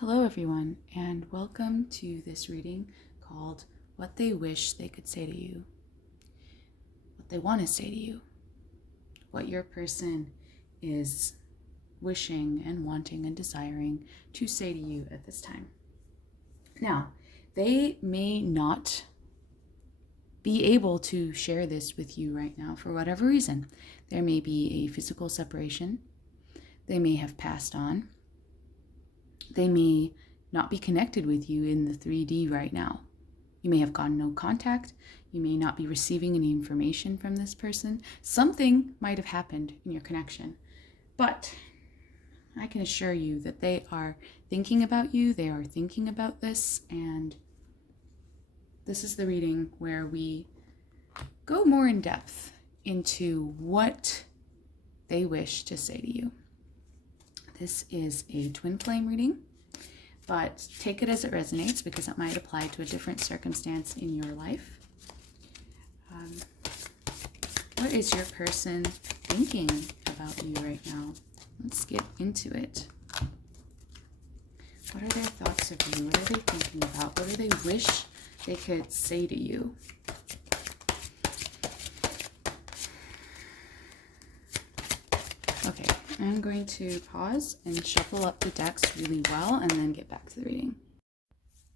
Hello, everyone, and welcome to this reading called What They Wish They Could Say to You. What they want to say to you. What your person is wishing and wanting and desiring to say to you at this time. Now, they may not be able to share this with you right now for whatever reason. There may be a physical separation. They may have passed on. They may not be connected with you in the 3D right now. You may have gotten no contact. You may not be receiving any information from this person. Something might have happened in your connection. But I can assure you that they are thinking about you. They are thinking about this. And this is the reading where we go more in depth into what they wish to say to you. This is a twin flame reading, but take it as it resonates because it might apply to a different circumstance in your life. What is your person thinking about you right now? Let's get into it. What are their thoughts of you? What are they thinking about? What do they wish they could say to you? Okay, I'm going to pause and shuffle up the decks really well and then get back to the reading.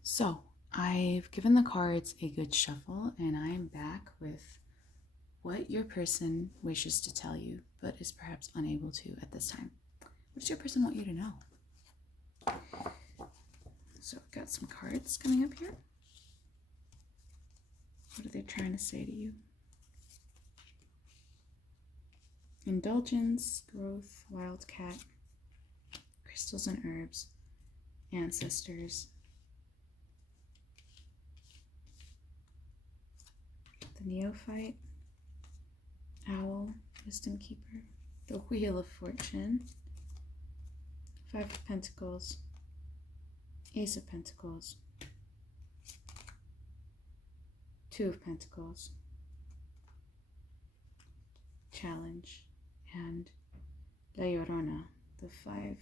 So, I've given the cards a good shuffle and I'm back with what your person wishes to tell you, but is perhaps unable to at this time. What does your person want you to know? So, I've got some cards coming up here. What are they trying to say to you? Indulgence, growth, wildcat, crystals and herbs, ancestors, the neophyte, owl, wisdom keeper, the wheel of fortune, 5 of pentacles, ace of pentacles, 2 of pentacles, challenge, and La Llorona, the 5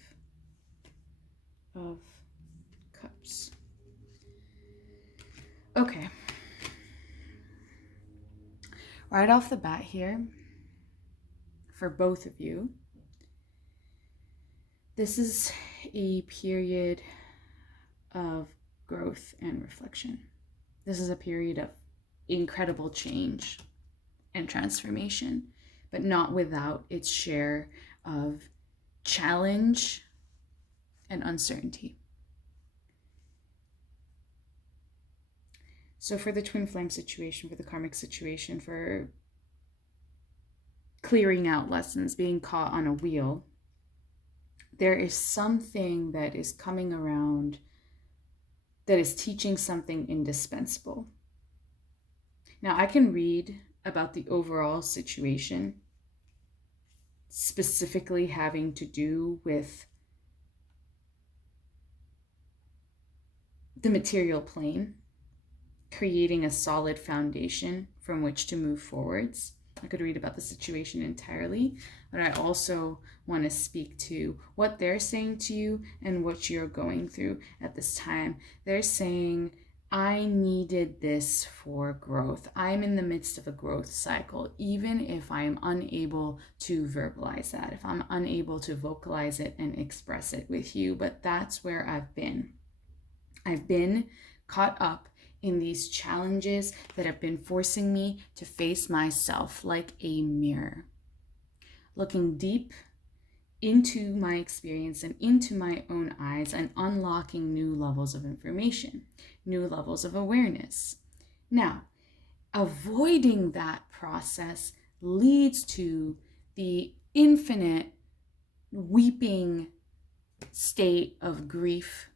of cups. Okay. Right off the bat here, for both of you, this is a period of growth and reflection. This is a period of incredible change and transformation, but not without its share of challenge and uncertainty. So for the twin flame situation, for the karmic situation, for clearing out lessons, being caught on a wheel, there is something that is coming around that is teaching something indispensable. Now, I can read about the overall situation, specifically having to do with the material plane, creating a solid foundation from which to move forwards. I could read about the situation entirely, but I also want to speak to what they're saying to you and what you're going through at this time. They're saying, I needed this for growth. I'm in the midst of a growth cycle, even if I am unable to verbalize that, if I'm unable to vocalize it and express it with you. But that's where I've been. I've been caught up in these challenges that have been forcing me to face myself like a mirror, looking deep into my experience and into my own eyes and unlocking new levels of information, new levels of awareness. Now, avoiding that process leads to the infinite weeping state of grief.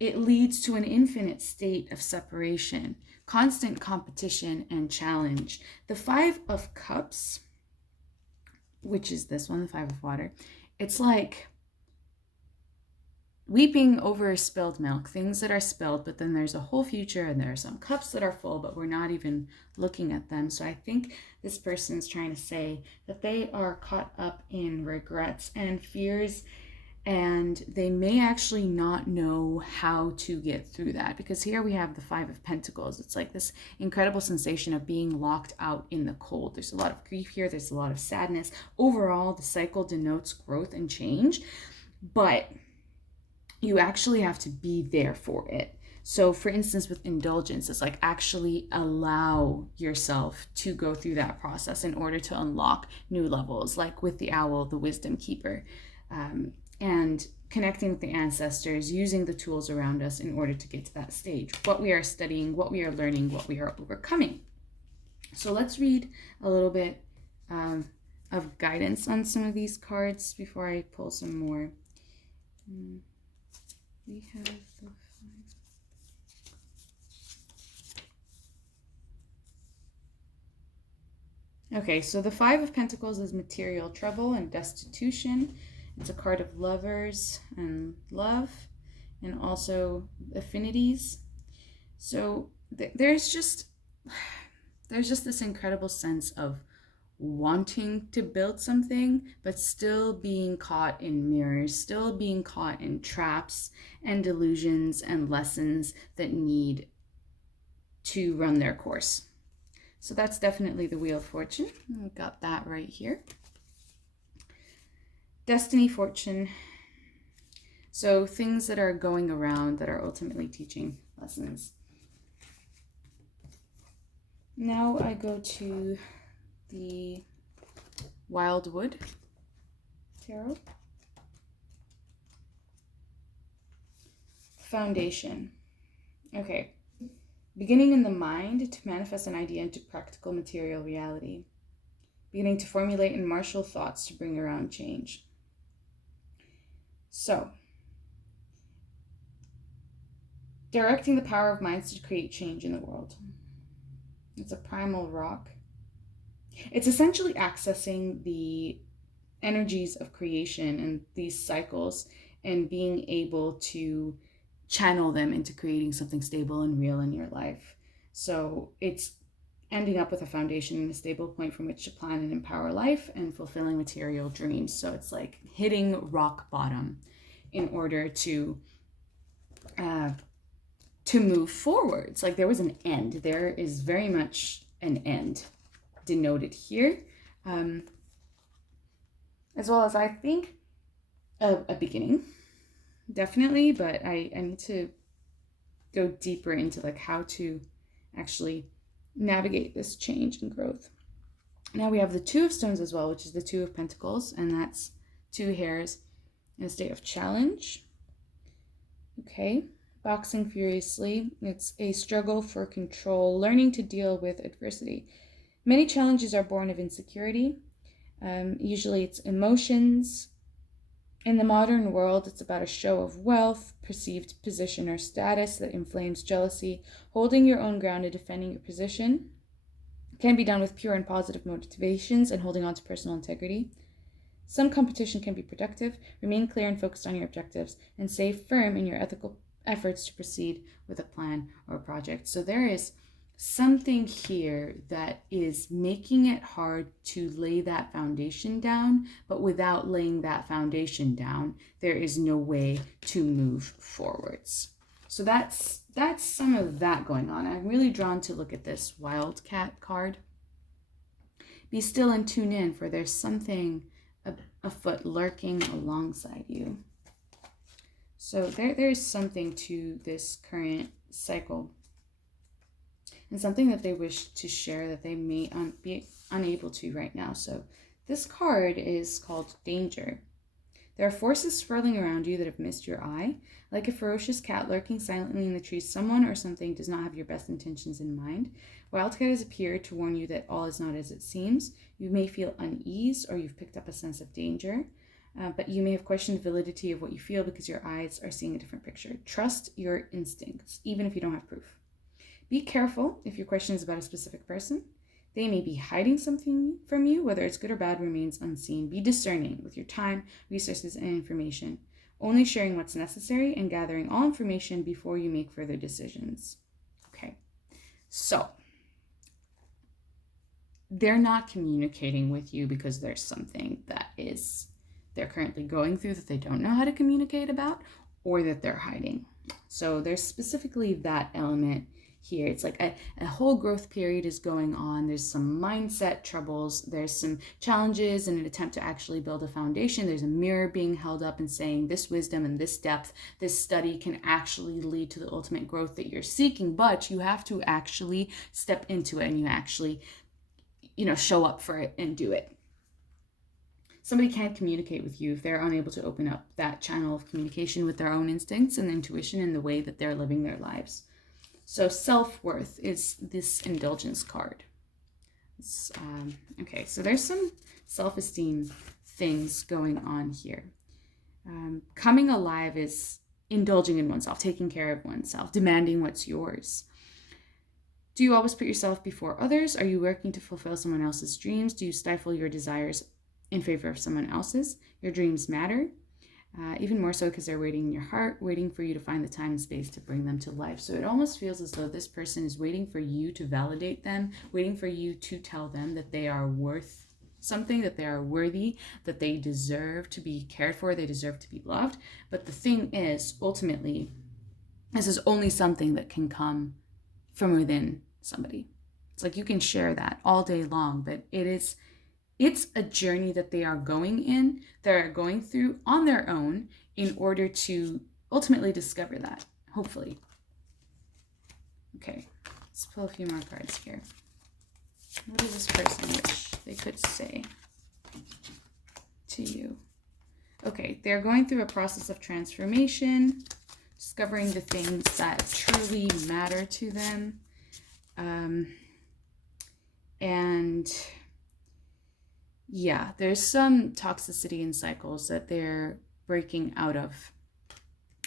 It leads to an infinite state of separation, constant competition and challenge. The 5 of cups, which is this one, the 5 of water, it's like weeping over spilled milk, things that are spilled, but then there's a whole future and there are some cups that are full, but we're not even looking at them. So I think this person is trying to say that they are caught up in regrets and fears And they may actually not know how to get through that, because here we have the Five of Pentacles. It's like this incredible sensation of being locked out in the cold. There's a lot of grief here. There's a lot of sadness. Overall, the cycle denotes growth and change, but you actually have to be there for it. So for instance, with indulgence, it's like actually allow yourself to go through that process in order to unlock new levels, like with the owl, the wisdom keeper. And connecting with the ancestors, using the tools around us in order to get to that stage. What we are studying, what we are learning, what we are overcoming. So let's read a little bit of guidance on some of these cards before I pull some more. We have the Okay, so the Five of Pentacles is material trouble and destitution. It's a card of lovers and love, and also affinities. So there's just this incredible sense of wanting to build something, but still being caught in mirrors, still being caught in traps and delusions and lessons that need to run their course. So that's definitely the Wheel of Fortune. We got that right here. Destiny, fortune. So things that are going around that are ultimately teaching lessons. Now I go to the Wildwood Tarot. Foundation. Okay. Beginning in the mind to manifest an idea into practical material reality. Beginning to formulate and marshal thoughts to bring around change. So, directing the power of minds to create change in the world. It's a primal rock. It's essentially accessing the energies of creation and these cycles and being able to channel them into creating something stable and real in your life. So it's ending up with a foundation and a stable point from which to plan and empower life and fulfilling material dreams. So it's like hitting rock bottom in order to move forwards. Like there was an end. There is very much an end denoted here, as well as I think a beginning, definitely. But I need to go deeper into like how to actually navigate this change and growth. Now we have the Two of Stones as well, which is the Two of Pentacles, and that's two hares in a state of challenge. Okay, boxing furiously. It's a struggle for control, learning to deal with adversity. Many challenges are born of insecurity. Usually it's emotions. In the modern world, it's about a show of wealth, perceived position or status that inflames jealousy. Holding your own ground and defending your position can be done with pure and positive motivations and holding on to personal integrity. Some competition can be productive. Remain clear and focused on your objectives and stay firm in your ethical efforts to proceed with a plan or a project. So there is something here that is making it hard to lay that foundation down, but without laying that foundation down, there is no way to move forwards. So that's some of that going on. I'm really drawn to look at this Wildcat card. Be still and tune in, for there's something afoot lurking alongside you. So there's something to this current cycle and something that they wish to share that they may be unable to right now. So this card is called Danger. There are forces swirling around you that have missed your eye. Like a ferocious cat lurking silently in the trees, someone or something does not have your best intentions in mind. Wildcat has appeared to warn you that all is not as it seems. You may feel unease, or you've picked up a sense of danger. But you may have questioned the validity of what you feel because your eyes are seeing a different picture. Trust your instincts, even if you don't have proof. Be careful if your question is about a specific person. They may be hiding something from you. Whether it's good or bad remains unseen. Be discerning with your time, resources, and information. Only sharing what's necessary and gathering all information before you make further decisions. Okay, so they're not communicating with you because there's something that is they're currently going through that they don't know how to communicate about, or that they're hiding. So there's specifically that element here. It's like a whole growth period is going on. There's some mindset troubles. There's some challenges in an attempt to actually build a foundation. There's a mirror being held up and saying this wisdom and this depth, this study can actually lead to the ultimate growth that you're seeking, but you have to actually step into it and you actually, show up for it and do it. Somebody can't communicate with you if they're unable to open up that channel of communication with their own instincts and intuition in the way that they're living their lives. So self-worth is this indulgence card. Okay, so there's some self-esteem things going on here. Coming alive is indulging in oneself, taking care of oneself, demanding what's yours. Do you always put yourself before others? Are you working to fulfill someone else's dreams? Do you stifle your desires in favor of someone else's? Your dreams matter. Even more so because they're waiting in your heart, waiting for you to find the time and space to bring them to life. So it almost feels as though this person is waiting for you to validate them, waiting for you to tell them that they are worth something, that they are worthy, that they deserve to be cared for, they deserve to be loved. But the thing is, ultimately, this is only something that can come from within somebody. It's like you can share that all day long, but it's a journey that they are going through on their own in order to ultimately discover that, hopefully. Okay, let's pull a few more cards here. What is this person wish they could say to you? Okay, they're going through a process of transformation, discovering the things that truly matter to them. Yeah, there's some toxicity in cycles that they're breaking out of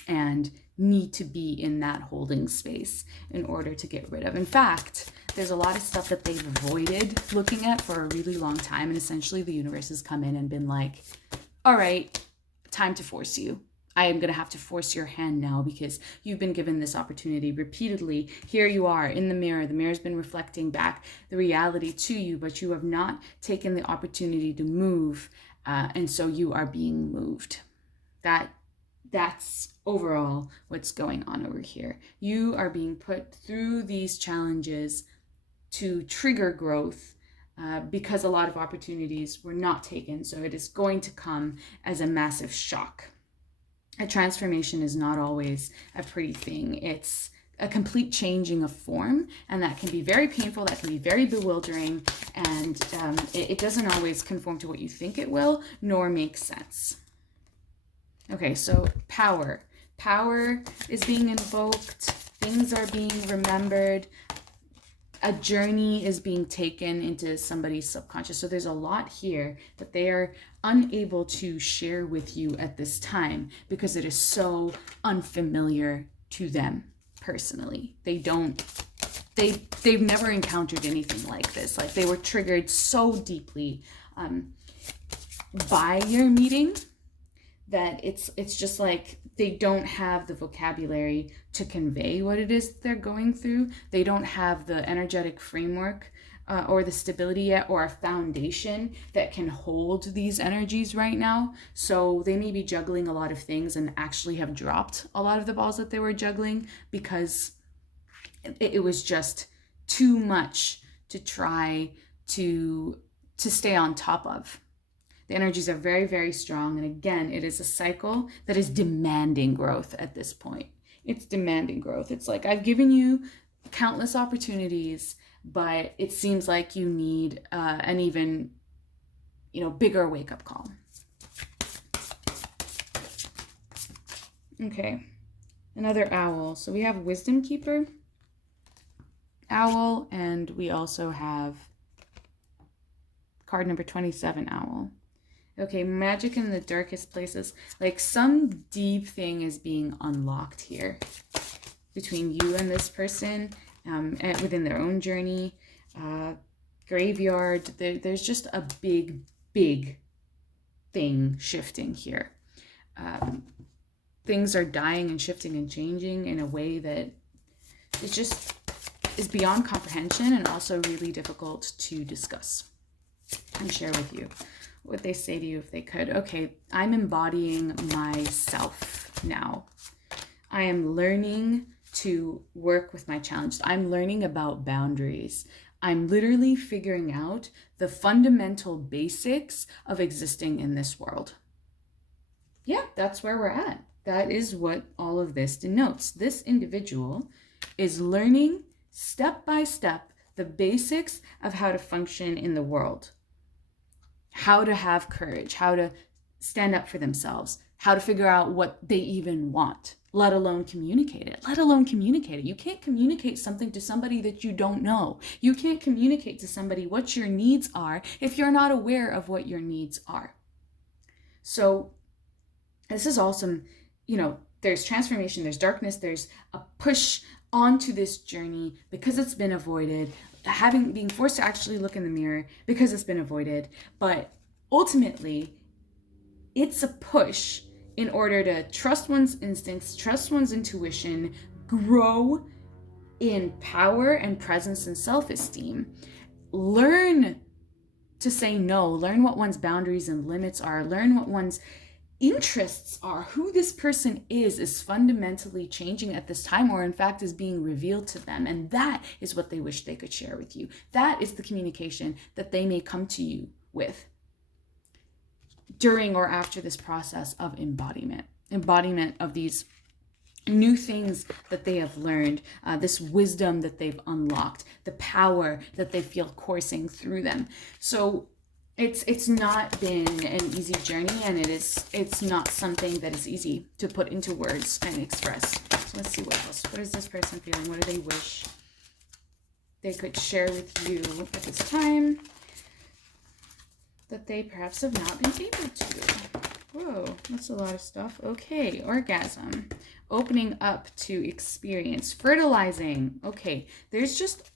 and need to be in that holding space in order to get rid of. In fact, there's a lot of stuff that they've avoided looking at for a really long time, and essentially the universe has come in and been like, all right, time to force you. I am going to have to force your hand now because you've been given this opportunity repeatedly. Here you are in the mirror. The mirror's been reflecting back the reality to you, but you have not taken the opportunity to move. And so you are being moved. That's overall what's going on over here. You are being put through these challenges to trigger growth because a lot of opportunities were not taken. So it is going to come as a massive shock. A transformation is not always a pretty thing. It's a complete changing of form, and that can be very painful, that can be very bewildering, and it doesn't always conform to what you think it will, nor make sense. Okay, so power. Power is being invoked, things are being remembered, a journey is being taken into somebody's subconscious. So there's a lot here that they are unable to share with you at this time because it is so unfamiliar to them personally. They've never encountered anything like this. Like they were triggered so deeply by your meeting that it's just like they don't have the vocabulary to convey what it is they're going through. They don't have the energetic framework or the stability yet, or a foundation that can hold these energies right now. So they may be juggling a lot of things and actually have dropped a lot of the balls that they were juggling because it was just too much to try to stay on top of. The energies are very, very strong. And again, it is a cycle that is demanding growth at this point. It's demanding growth. It's like, I've given you countless opportunities, but it seems like you need an even, bigger wake-up call. Okay, another owl. So we have Wisdom Keeper, owl, and we also have card number 27, owl. Okay, magic in the darkest places. Like some deep thing is being unlocked here between you and this person, and within their own journey. Graveyard, there's just a big, big thing shifting here. Things are dying and shifting and changing in a way that it just is beyond comprehension and also really difficult to discuss and share with you. would they say to you if they could? Okay, I'm embodying myself now. I am learning to work with my challenges. I'm learning about boundaries. I'm literally figuring out the fundamental basics of existing in this world. Yeah, that's where we're at. That is what all of this denotes. This individual is learning step by step the basics of how to function in the world, how to have courage, how to stand up for themselves, how to figure out what they even want, let alone communicate it. You can't communicate something to somebody that you don't know. You can't communicate to somebody what your needs are if you're not aware of what your needs are. So this is awesome. There's transformation, there's darkness, there's a push onto this journey because it's been avoided, being forced to actually look in the mirror because it's been avoided. But ultimately, it's a push in order to trust one's instincts, trust one's intuition, grow in power and presence and self-esteem, learn to say no, learn what one's boundaries and limits are, learn what one's interests are. Who this person is fundamentally changing at this time, or in fact is being revealed to them. And that is what they wish they could share with you. That is the communication that they may come to you with during or after this process of embodiment of these new things that they have learned, this wisdom that they've unlocked, the power that they feel coursing through them. So it's not been an easy journey, and it's not something that is easy to put into words and express. So let's see what else. What is this person feeling? What do they wish they could share with you at this time that they perhaps have not been able to? Whoa, that's a lot of stuff. Okay, orgasm, opening up to experience, fertilizing. Okay, there's just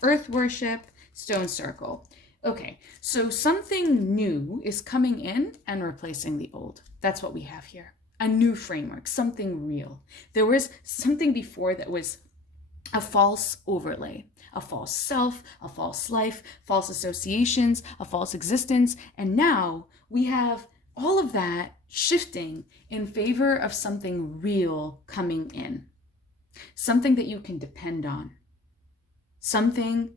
earth worship, stone circle. Okay, so something new is coming in and replacing the old. That's what we have here. A new framework, something real. There was something before that was a false overlay, a false self, a false life, false associations, a false existence. And now we have all of that shifting in favor of something real coming in. Something that you can depend on. Something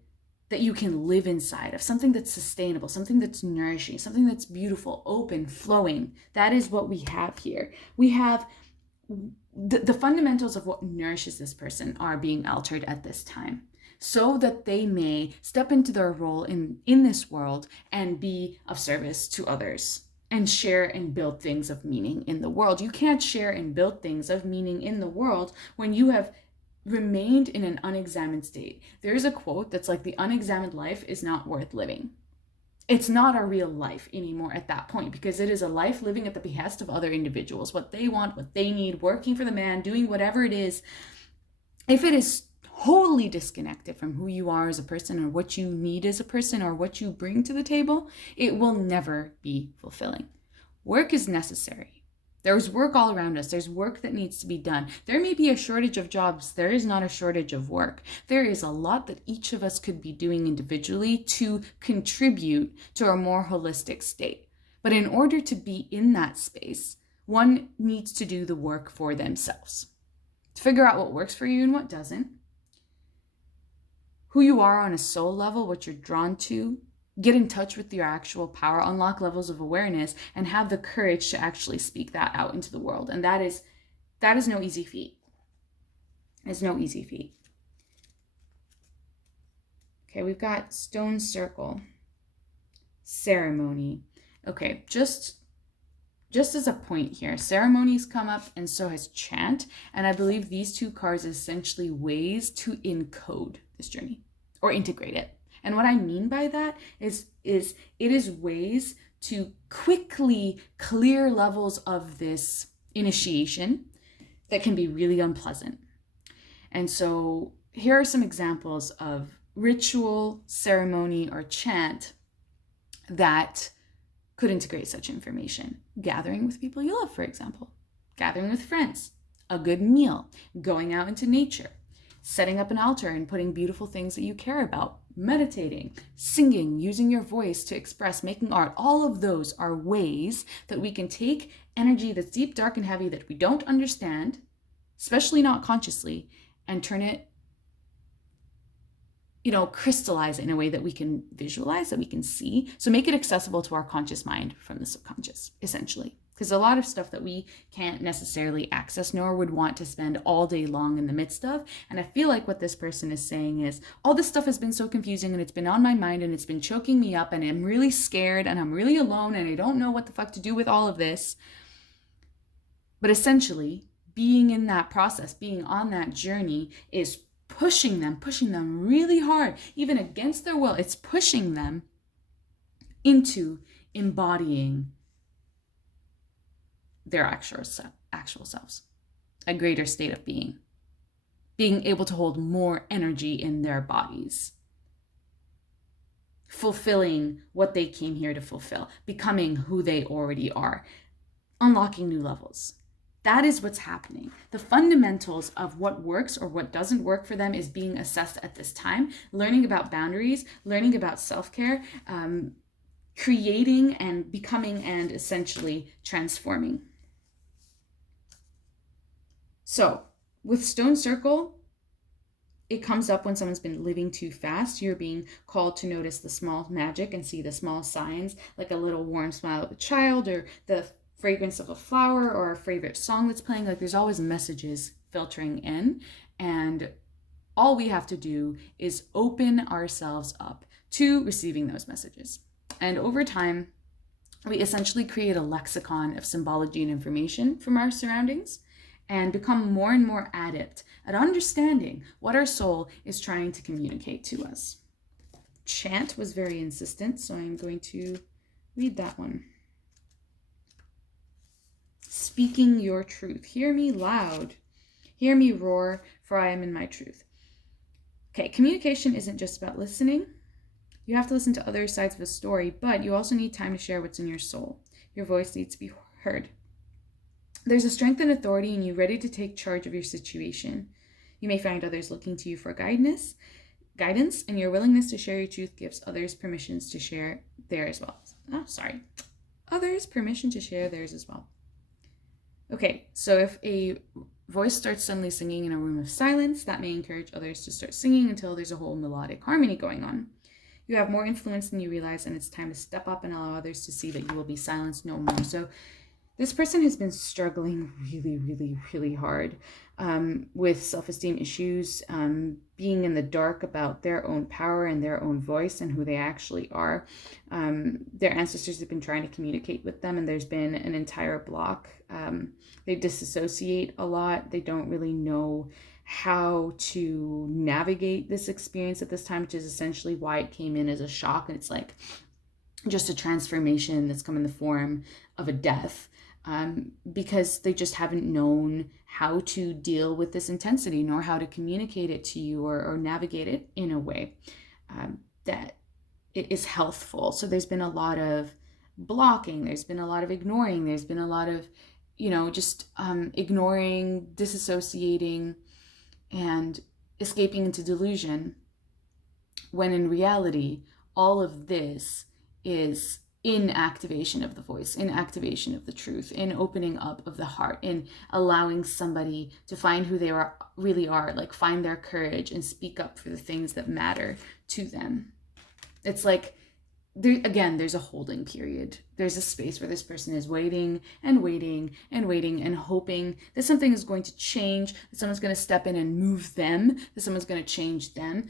that you can live inside of, something that's sustainable, something that's nourishing, something that's beautiful, open, flowing. That is what we have here. We have the fundamentals of what nourishes this person are being altered at this time, so that they may step into their role in this world and be of service to others and share and build things of meaning in the world. You can't share and build things of meaning in the world when you have remained in an unexamined state. There is a quote that's like, the unexamined life is not worth living. It's not a real life anymore at that point, because it is a life living at the behest of other individuals, what they want, what they need, working for the man, doing whatever it is. If it is wholly disconnected from who you are as a person, or what you need as a person, or what you bring to the table, it will never be fulfilling. Work is necessary. There's work all around us. There's work that needs to be done. There may be a shortage of jobs. There is not a shortage of work. There is a lot that each of us could be doing individually to contribute to a more holistic state. But in order to be in that space, one needs to do the work for themselves. To figure out what works for you and what doesn't. Who you are on a soul level, what you're drawn to. Get in touch with your actual power, unlock levels of awareness, and have the courage to actually speak that out into the world. And that is no easy feat. It's no easy feat. Okay, we've got stone circle, ceremony. Okay, just as a point here, ceremonies come up, and so has chant. And I believe these two cards are essentially ways to encode this journey or integrate it. And what I mean by that is it is ways to quickly clear levels of this initiation that can be really unpleasant. And so here are some examples of ritual, ceremony, or chant that could integrate such information. Gathering with people you love, for example. Gathering with friends. A good meal. Going out into nature. Setting up an altar and putting beautiful things that you care about. meditating, singing, using your voice to express, making art. All of those are ways that we can take energy that's deep, dark, and heavy that we don't understand, especially not consciously, and turn it, crystallize it in a way that we can visualize, that we can see. So make it accessible to our conscious mind from the subconscious, essentially. Because a lot of stuff that we can't necessarily access nor would want to spend all day long in the midst of. And I feel like what this person is saying is, all this stuff has been so confusing and it's been on my mind and it's been choking me up and I'm really scared and I'm really alone and I don't know what the fuck to do with all of this. But essentially, being in that process, being on that journey is pushing them really hard, even against their will. It's pushing them into embodying their actual selves, a greater state of being able to hold more energy in their bodies, fulfilling what they came here to fulfill, becoming who they already are, unlocking new levels. That is what's happening. The fundamentals of what works or what doesn't work for them is being assessed at this time, learning about boundaries, learning about self-care, creating and becoming and essentially transforming. So with Stone Circle, it comes up when someone's been living too fast. You're being called to notice the small magic and see the small signs, like a little warm smile of a child or the fragrance of a flower or a favorite song that's playing. Like there's always messages filtering in, and all we have to do is open ourselves up to receiving those messages. And over time, we essentially create a lexicon of symbology and information from our surroundings and become more and more adept at understanding what our soul is trying to communicate to us. Chant was very insistent, so I'm going to read that one. Speaking your truth. Hear me loud. Hear me roar, for I am in my truth. Okay, communication isn't just about listening. You have to listen to other sides of a story, but you also need time to share what's in your soul. Your voice needs to be heard. There's a strength and authority in you ready to take charge of your situation. You may find others looking to you for guidance, and your willingness to share your truth gives others permissions to share theirs as well. Others permission to share theirs as well. Okay, so if a voice starts suddenly singing in a room of silence, that may encourage others to start singing until there's a whole melodic harmony going on. You have more influence than you realize, and it's time to step up and allow others to see that you will be silenced no more. So this person has been struggling really, really, really hard with self-esteem issues, being in the dark about their own power and their own voice and who they actually are. Their ancestors have been trying to communicate with them, and there's been an entire block. They disassociate a lot. They don't really know how to navigate this experience at this time, which is essentially why it came in as a shock. And it's like just a transformation that's come in the form of a death. Because they just haven't known how to deal with this intensity, nor how to communicate it to you or navigate it in a way that it is healthful. So there's been a lot of blocking, there's been a lot of ignoring, there's been a lot of, just ignoring, disassociating, and escaping into delusion, when in reality, all of this is in activation of the voice, in activation of the truth, in opening up of the heart, in allowing somebody to find who they really are, like find their courage and speak up for the things that matter to them. It's like, there's a holding period. There's a space where this person is waiting and waiting and waiting and hoping that something is going to change, that someone's going to step in and move them, that someone's going to change them.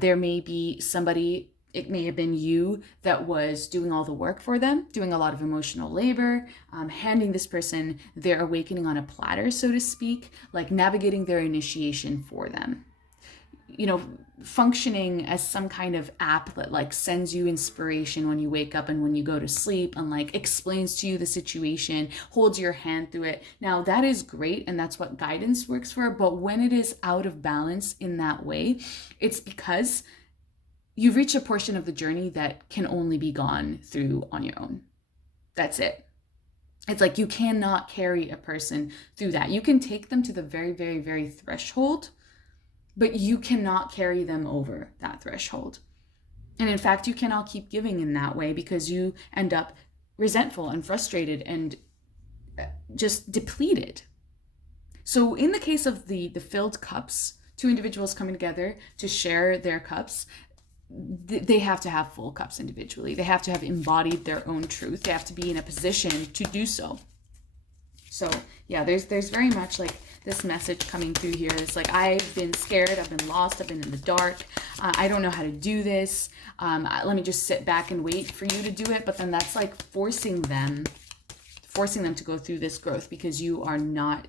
There may be somebody, it may have been you, that was doing all the work for them, doing a lot of emotional labor, handing this person their awakening on a platter, so to speak, like navigating their initiation for them. Functioning as some kind of app that like sends you inspiration when you wake up and when you go to sleep, and like explains to you the situation, holds your hand through it. Now that is great, and that's what guidance works for. But when it is out of balance in that way, it's because you've reached a portion of the journey that can only be gone through on your own. That's it. It's like you cannot carry a person through that. You can take them to the very, very, very threshold, but you cannot carry them over that threshold. And in fact, you cannot keep giving in that way because you end up resentful and frustrated and just depleted. So in the case of the filled cups, two individuals coming together to share their cups, they have to have full cups individually. They have to have embodied their own truth. They have to be in a position to do so. So yeah, there's very much like this message coming through here. It's like, I've been scared, I've been lost, I've been in the dark. I don't know how to do this. Let me just sit back and wait for you to do it. But then that's like forcing them to go through this growth, because you're not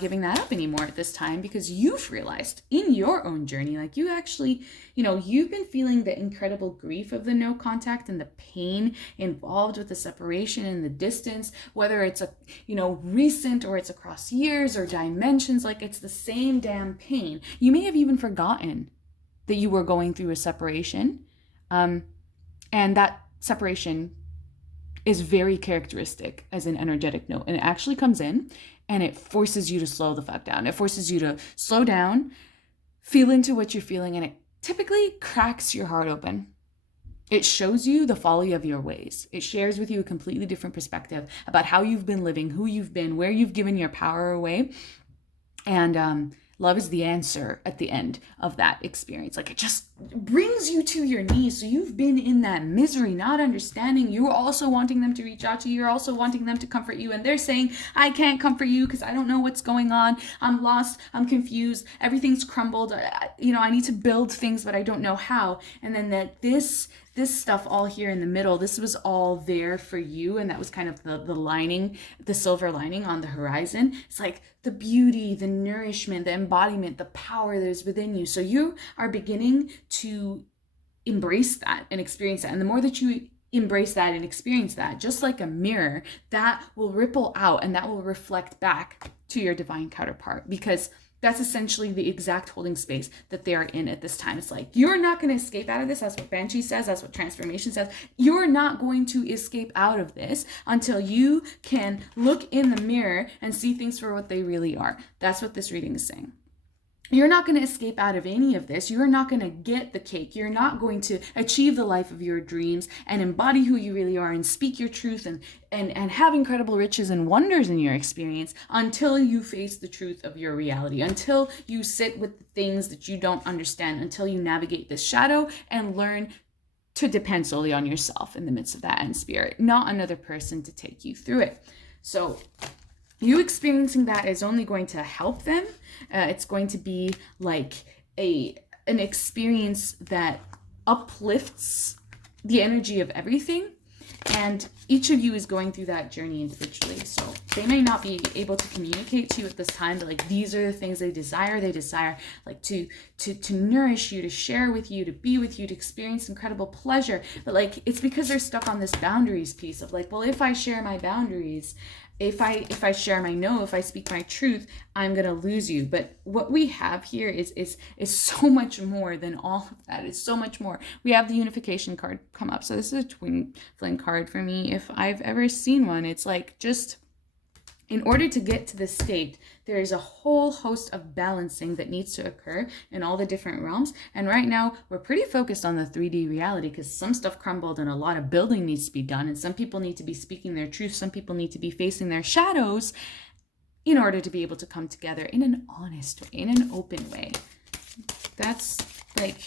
giving that up anymore at this time, because you've realized in your own journey, like you actually, you've been feeling the incredible grief of the no contact and the pain involved with the separation and the distance, whether it's recent or it's across years or dimensions, like it's the same damn pain. You may have even forgotten that you were going through a separation. And that separation is very characteristic as an energetic note, and it actually comes in and it forces you to slow the fuck down. It forces you to slow down, feel into what you're feeling, and it typically cracks your heart open. It shows you the folly of your ways. It shares with you a completely different perspective about how you've been living, who you've been, where you've given your power away. And love is the answer at the end of that experience. Like, it just brings you to your knees. So you've been in that misery, not understanding. You're also wanting them to reach out to you. You're also wanting them to comfort you. And they're saying, I can't comfort you because I don't know what's going on. I'm lost. I'm confused. Everything's crumbled. I need to build things, but I don't know how. And then this stuff all here in the middle, this was all there for you. And that was kind of the lining, the silver lining on the horizon. It's like the beauty, the nourishment, the embodiment, the power that is within you. So you are beginning to embrace that and experience that. And the more that you embrace that and experience that, just like a mirror, that will ripple out and that will reflect back to your divine counterpart, because that's essentially the exact holding space that they are in at this time. It's like, you're not going to escape out of this. That's what Banshee says. That's what transformation says. You're not going to escape out of this until you can look in the mirror and see things for what they really are. That's what this reading is saying. You're not going to escape out of any of this. You're not going to get the cake. You're not going to achieve the life of your dreams and embody who you really are and speak your truth and have incredible riches and wonders in your experience until you face the truth of your reality, until you sit with the things that you don't understand, until you navigate this shadow and learn to depend solely on yourself in the midst of that and spirit, not another person to take you through it. So you experiencing that is only going to help them. It's going to be like an experience that uplifts the energy of everything. And each of you is going through that journey individually. So they may not be able to communicate to you at this time, but like, these are the things they desire. They desire like to nourish you, to share with you, to be with you, to experience incredible pleasure. But like, it's because they're stuck on this boundaries piece of like, well, if I share my boundaries, if I share my no, if I speak my truth, I'm going to lose you. But what we have here is so much more than all of that. It's so much more. We have the unification card come up. So this is a twin flame card for me. If I've ever seen one, it's like, just in order to get to this state, there is a whole host of balancing that needs to occur in all the different realms. And right now, we're pretty focused on the 3D reality because some stuff crumbled and a lot of building needs to be done. And some people need to be speaking their truth. Some people need to be facing their shadows in order to be able to come together in an honest way, in an open way. That's like,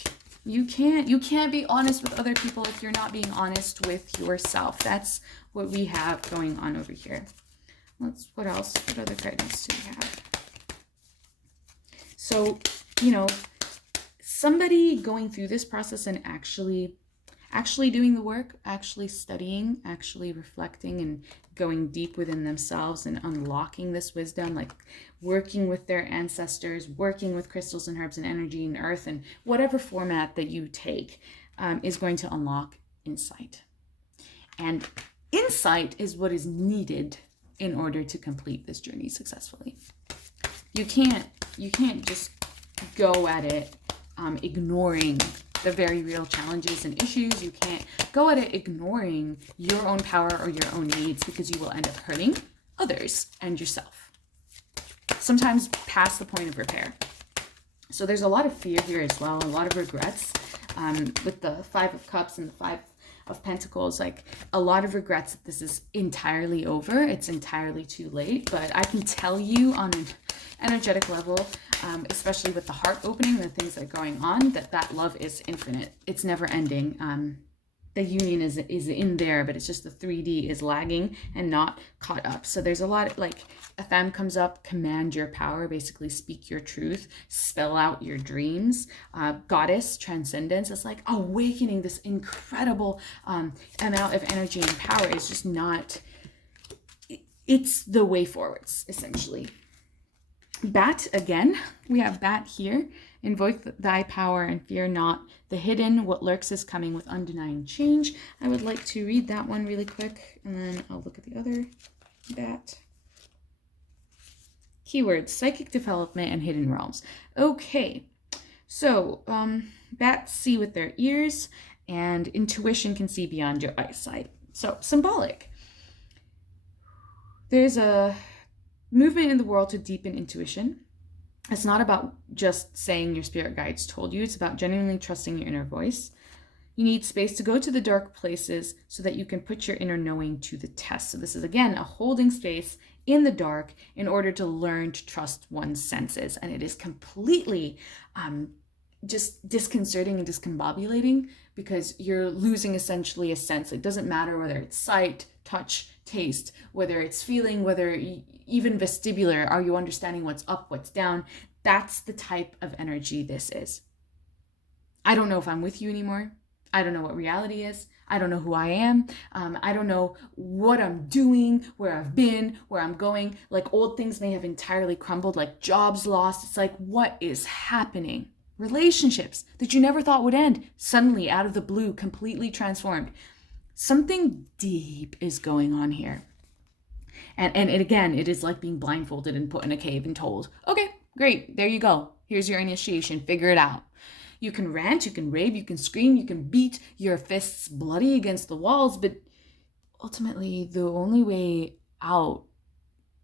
you can't be honest with other people if you're not being honest with yourself. That's what we have going on over here. What else? What other guidance do we have? So, somebody going through this process and actually doing the work, actually studying, actually reflecting and going deep within themselves and unlocking this wisdom, like working with their ancestors, working with crystals and herbs and energy and earth and whatever format that you take, is going to unlock insight. And insight is what is needed in order to complete this journey successfully. You can't just go at it ignoring the very real challenges and issues. You can't go at it ignoring your own power or your own needs, because you will end up hurting others and yourself, sometimes past the point of repair. So there's a lot of fear here as well, a lot of regrets. with the Five of Cups and the Five of Pentacles, like a lot of regrets that this is entirely over. It's entirely too late. But I can tell you on an energetic level, especially with the heart opening, the things that are going on, that love is infinite. It's never ending. The union is in there, but it's just the 3D is lagging and not caught up. So there's a lot, like a femme comes up, command your power, basically speak your truth, spell out your dreams. Goddess, transcendence, is like awakening this incredible amount of energy and power. It's just not, it's the way forwards, essentially. Bat, again, we have Bat here. Invoke thy power and fear not. The hidden, what lurks is coming with undenying change. I would like to read that one really quick, and then I'll look at the other Bat. Keywords, psychic development and hidden realms. Okay, so bats see with their ears, and intuition can see beyond your eyesight. So symbolic. There's a movement in the world to deepen intuition. It's not about just saying your spirit guides told you. It's about genuinely trusting your inner voice. You need space to go to the dark places so that you can put your inner knowing to the test. So this is, again, a holding space in the dark in order to learn to trust one's senses. And it is completely just disconcerting and discombobulating because you're losing essentially a sense. It doesn't matter whether it's sight, touch, taste, whether it's feeling, whether even vestibular, are you understanding what's up, what's down? That's the type of energy this is. I don't know if I'm with you anymore. I don't know what reality is. I don't know who I am. I don't know what I'm doing, where I've been, where I'm going. Like old things may have entirely crumbled, like jobs lost. It's like, what is happening? Relationships that you never thought would end, suddenly out of the blue, completely transformed. Something deep is going on here. And again, it is like being blindfolded and put in a cave and told, okay, great, there you go. Here's your initiation, figure it out. You can rant, you can rave, you can scream, you can beat your fists bloody against the walls, but ultimately the only way out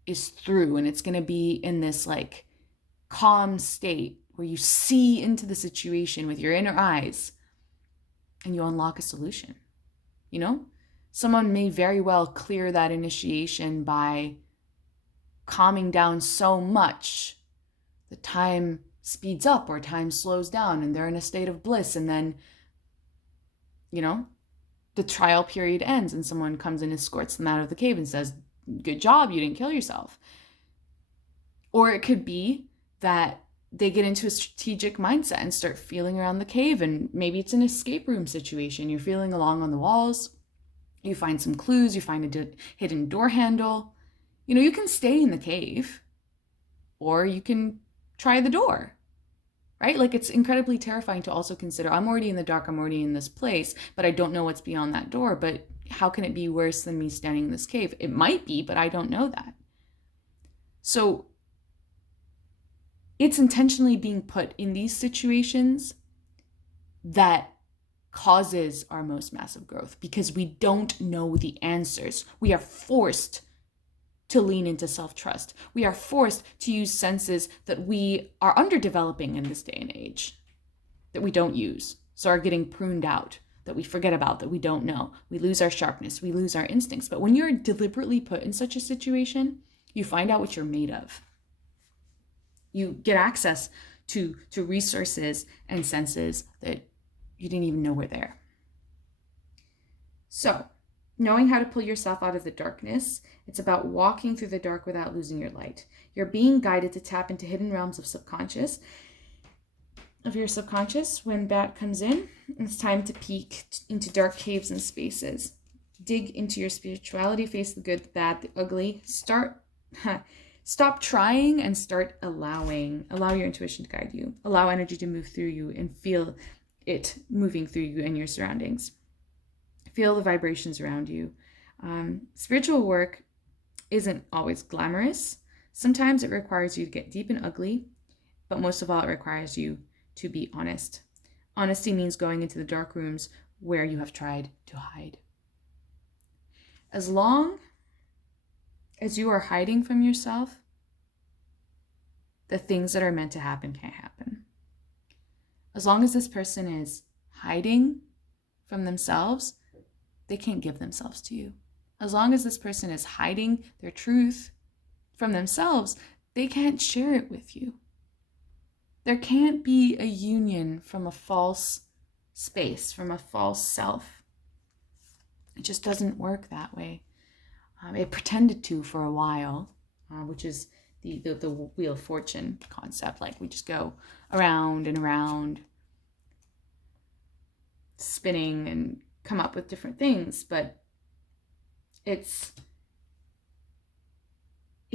is through, and it's going to be in this like calm state where you see into the situation with your inner eyes and you unlock a solution. You know? Someone may very well clear that initiation by calming down so much that time speeds up or time slows down and they're in a state of bliss. And then, you know, the trial period ends and someone comes and escorts them out of the cave and says, good job, you didn't kill yourself. Or it could be that they get into a strategic mindset and start feeling around the cave, and maybe it's an escape room situation. You're feeling along on the walls. You find some clues, you find a hidden door handle. You know, you can stay in the cave or you can try the door, right? Like it's incredibly terrifying to also consider, I'm already in the dark, I'm already in this place, but I don't know what's beyond that door. But how can it be worse than me standing in this cave? It might be, but I don't know that. So it's intentionally being put in these situations that causes our most massive growth because we don't know the answers. We are forced to lean into self-trust. We are forced to use senses that we are underdeveloping in this day and age, that we don't use, so are getting pruned out, that we forget about, that we don't know. We lose our sharpness, we lose our instincts. But when you're deliberately put in such a situation, you find out what you're made of. You get access to resources and senses that you didn't even know were there. So, knowing how to pull yourself out of the darkness, it's about walking through the dark without losing your light. You're being guided to tap into hidden realms of your subconscious. When Bat comes in, it's time to peek into dark caves and spaces. Dig into your spirituality, face the good, the bad, the ugly. Stop trying and start allowing. Allow your intuition to guide you. Allow energy to move through you and feel it moving through you and your surroundings. Feel the vibrations around you. Spiritual work isn't always glamorous. Sometimes it requires you to get deep and ugly, but most of all, it requires you to be honest. Honesty means going into the dark rooms where you have tried to hide. As long as you are hiding from yourself, the things that are meant to happen can't happen. As long as this person is hiding from themselves, they can't give themselves to you. As long as this person is hiding their truth from themselves, they can't share it with you. There can't be a union from a false space, from a false self. It just doesn't work that way. It pretended to for a while, which is the Wheel of Fortune concept. Like we just go around and around, spinning and come up with different things, but it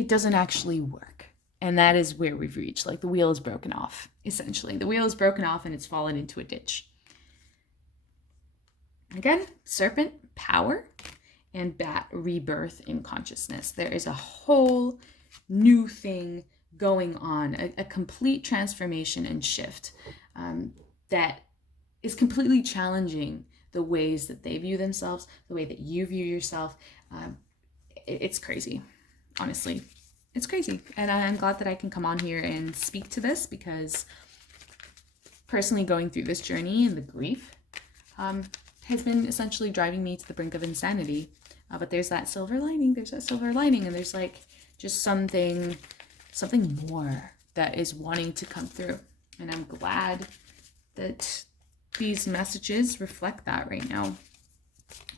doesn't actually work. And that is where we've reached. Like the wheel is broken off, essentially. The wheel is broken off and it's fallen into a ditch. Again, serpent, power, and bat, rebirth in consciousness. There is a whole new thing going on, a complete transformation and shift that is completely challenging the ways that they view themselves, the way that you view yourself. It's crazy, honestly. It's crazy. And I'm glad that I can come on here and speak to this, because personally going through this journey and the grief has been essentially driving me to the brink of insanity. But there's that silver lining. There's that silver lining. And there's like just something more that is wanting to come through. And I'm glad that these messages reflect that right now.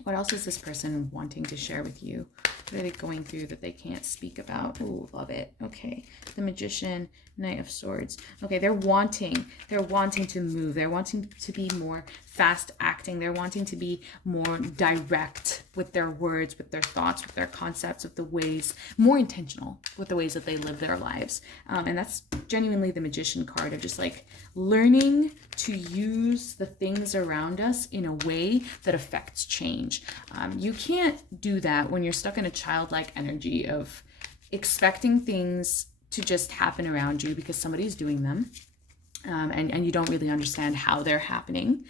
What else is this person wanting to share with you? What are they going through that they can't speak about? Oh, love it. Okay. The Magician, Knight of Swords. Okay, they're wanting to move. They're wanting to be more fast acting. They're wanting to be more direct with their words, with their thoughts, with their concepts, with the ways, more intentional with the ways that they live their lives. And that's genuinely the Magician card of just like learning to use the things around us in a way that affects change. You can't do that when you're stuck in a childlike energy of expecting things to just happen around you because somebody's doing them, and you don't really understand how they're happening.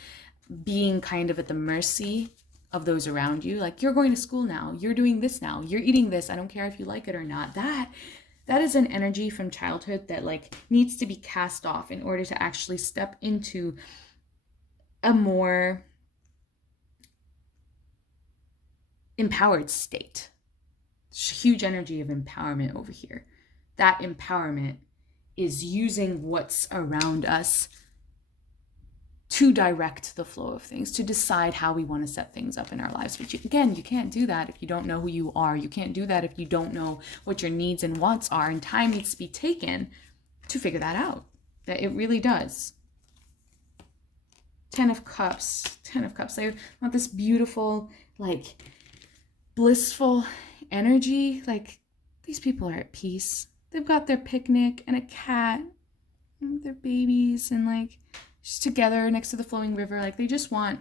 Being kind of at the mercy of those around you, like you're going to school now, you're doing this now, you're eating this, I don't care if you like it or not. That is an energy from childhood that like needs to be cast off in order to actually step into a more empowered state. Huge energy of empowerment over here. That empowerment is using what's around us to direct the flow of things, to decide how we want to set things up in our lives. But you can't do that if you don't know who you are. You can't do that if you don't know what your needs and wants are, and time needs to be taken to figure that out. That it really does. Ten of Cups. They want this beautiful, like, blissful energy. Like, these people are at peace. They've got their picnic and a cat and their babies and like just together next to the flowing river. Like they just want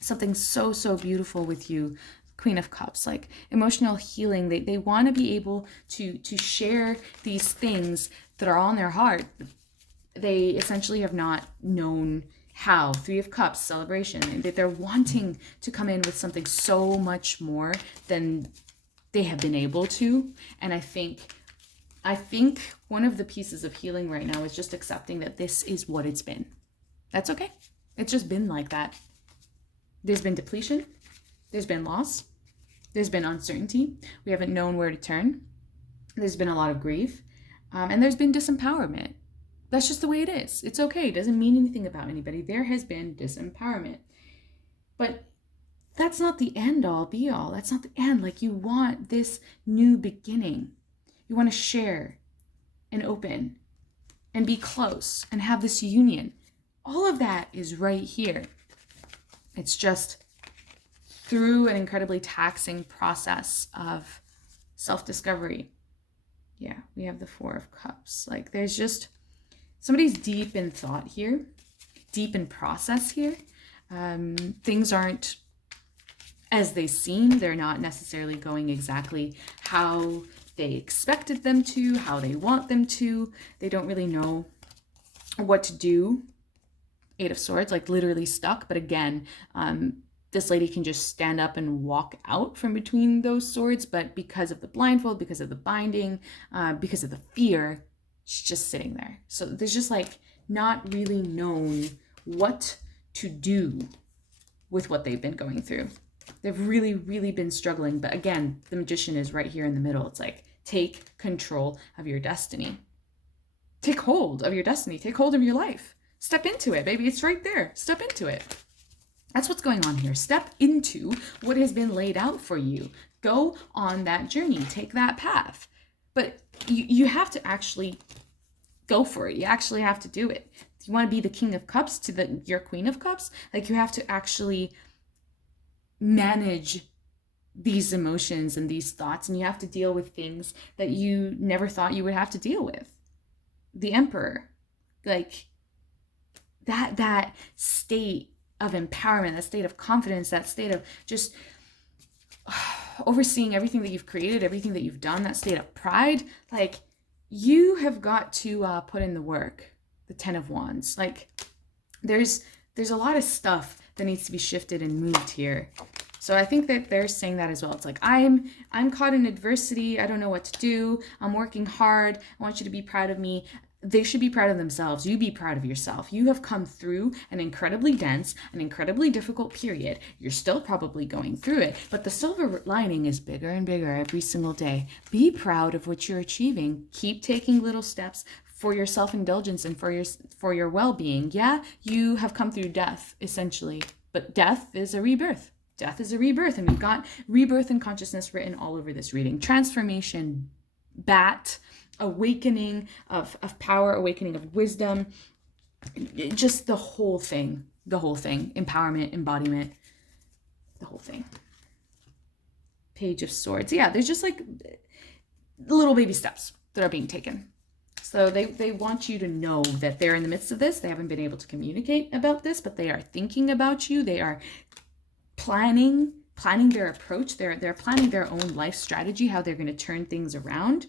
something so beautiful with you. Queen of Cups, like emotional healing. They want to be able to share these things that are on their heart. They essentially have not known how. Three of Cups, celebration. They're wanting to come in with something so much more than they have been able to. And I think one of the pieces of healing right now is just accepting that this is what it's been. That's okay. It's just been like that. There's been depletion. There's been loss. There's been uncertainty. We haven't known where to turn. There's been a lot of grief. And there's been disempowerment. That's just the way it is. It's okay. It doesn't mean anything about anybody. There has been disempowerment. But that's not the end all be all. That's not the end. Like you want this new beginning. You want to share and open and be close and have this union. All of that is right here. It's just through an incredibly taxing process of self-discovery. Yeah, we have the Four of Cups. Like there's just, somebody's deep in thought here, deep in process here. Things aren't as they seem. They're not necessarily going exactly how they expected them to, how they want them to. They don't really know what to do. Eight of Swords, like literally stuck. But again, this lady can just stand up and walk out from between those swords. But because of the blindfold, because of the binding, because of the fear, she's just sitting there. So there's just like not really known what to do with what they've been going through. They've really, really been struggling. But again, the Magician is right here in the middle. It's like, take control of your destiny. Take hold of your destiny. Take hold of your life. Step into it, baby. It's right there. Step into it. That's what's going on here. Step into what has been laid out for you. Go on that journey. Take that path. But you have to actually go for it. You actually have to do it. If you want to be the King of Cups to your Queen of Cups, like, you have to actually manage these emotions and these thoughts, and you have to deal with things that you never thought you would have to deal with. The Emperor, like, that state of empowerment, that state of confidence, that state of just overseeing everything that you've created, everything that you've done, that state of pride, like, you have got to put in the work. The Ten of Wands, like, there's a lot of stuff that needs to be shifted and moved here. So I think that they're saying that as well. It's like, I'm caught in adversity. I don't know what to do. I'm working hard. I want you to be proud of me. They should be proud of themselves. You be proud of yourself. You have come through an incredibly dense, an incredibly difficult period. You're still probably going through it, but the silver lining is bigger and bigger every single day. Be proud of what you're achieving. Keep taking little steps for your self-indulgence and for your well-being. Yeah, you have come through death, essentially, but death is a rebirth. Death is a rebirth, and we've got rebirth and consciousness written all over this reading. Transformation, bat, awakening of power, awakening of wisdom, just the whole thing, empowerment, embodiment, the whole thing. Page of Swords. Yeah, there's just like little baby steps that are being taken. So they want you to know that they're in the midst of this. They haven't been able to communicate about this, but they are thinking about you. They are planning their approach. They're planning their own life strategy, how they're going to turn things around.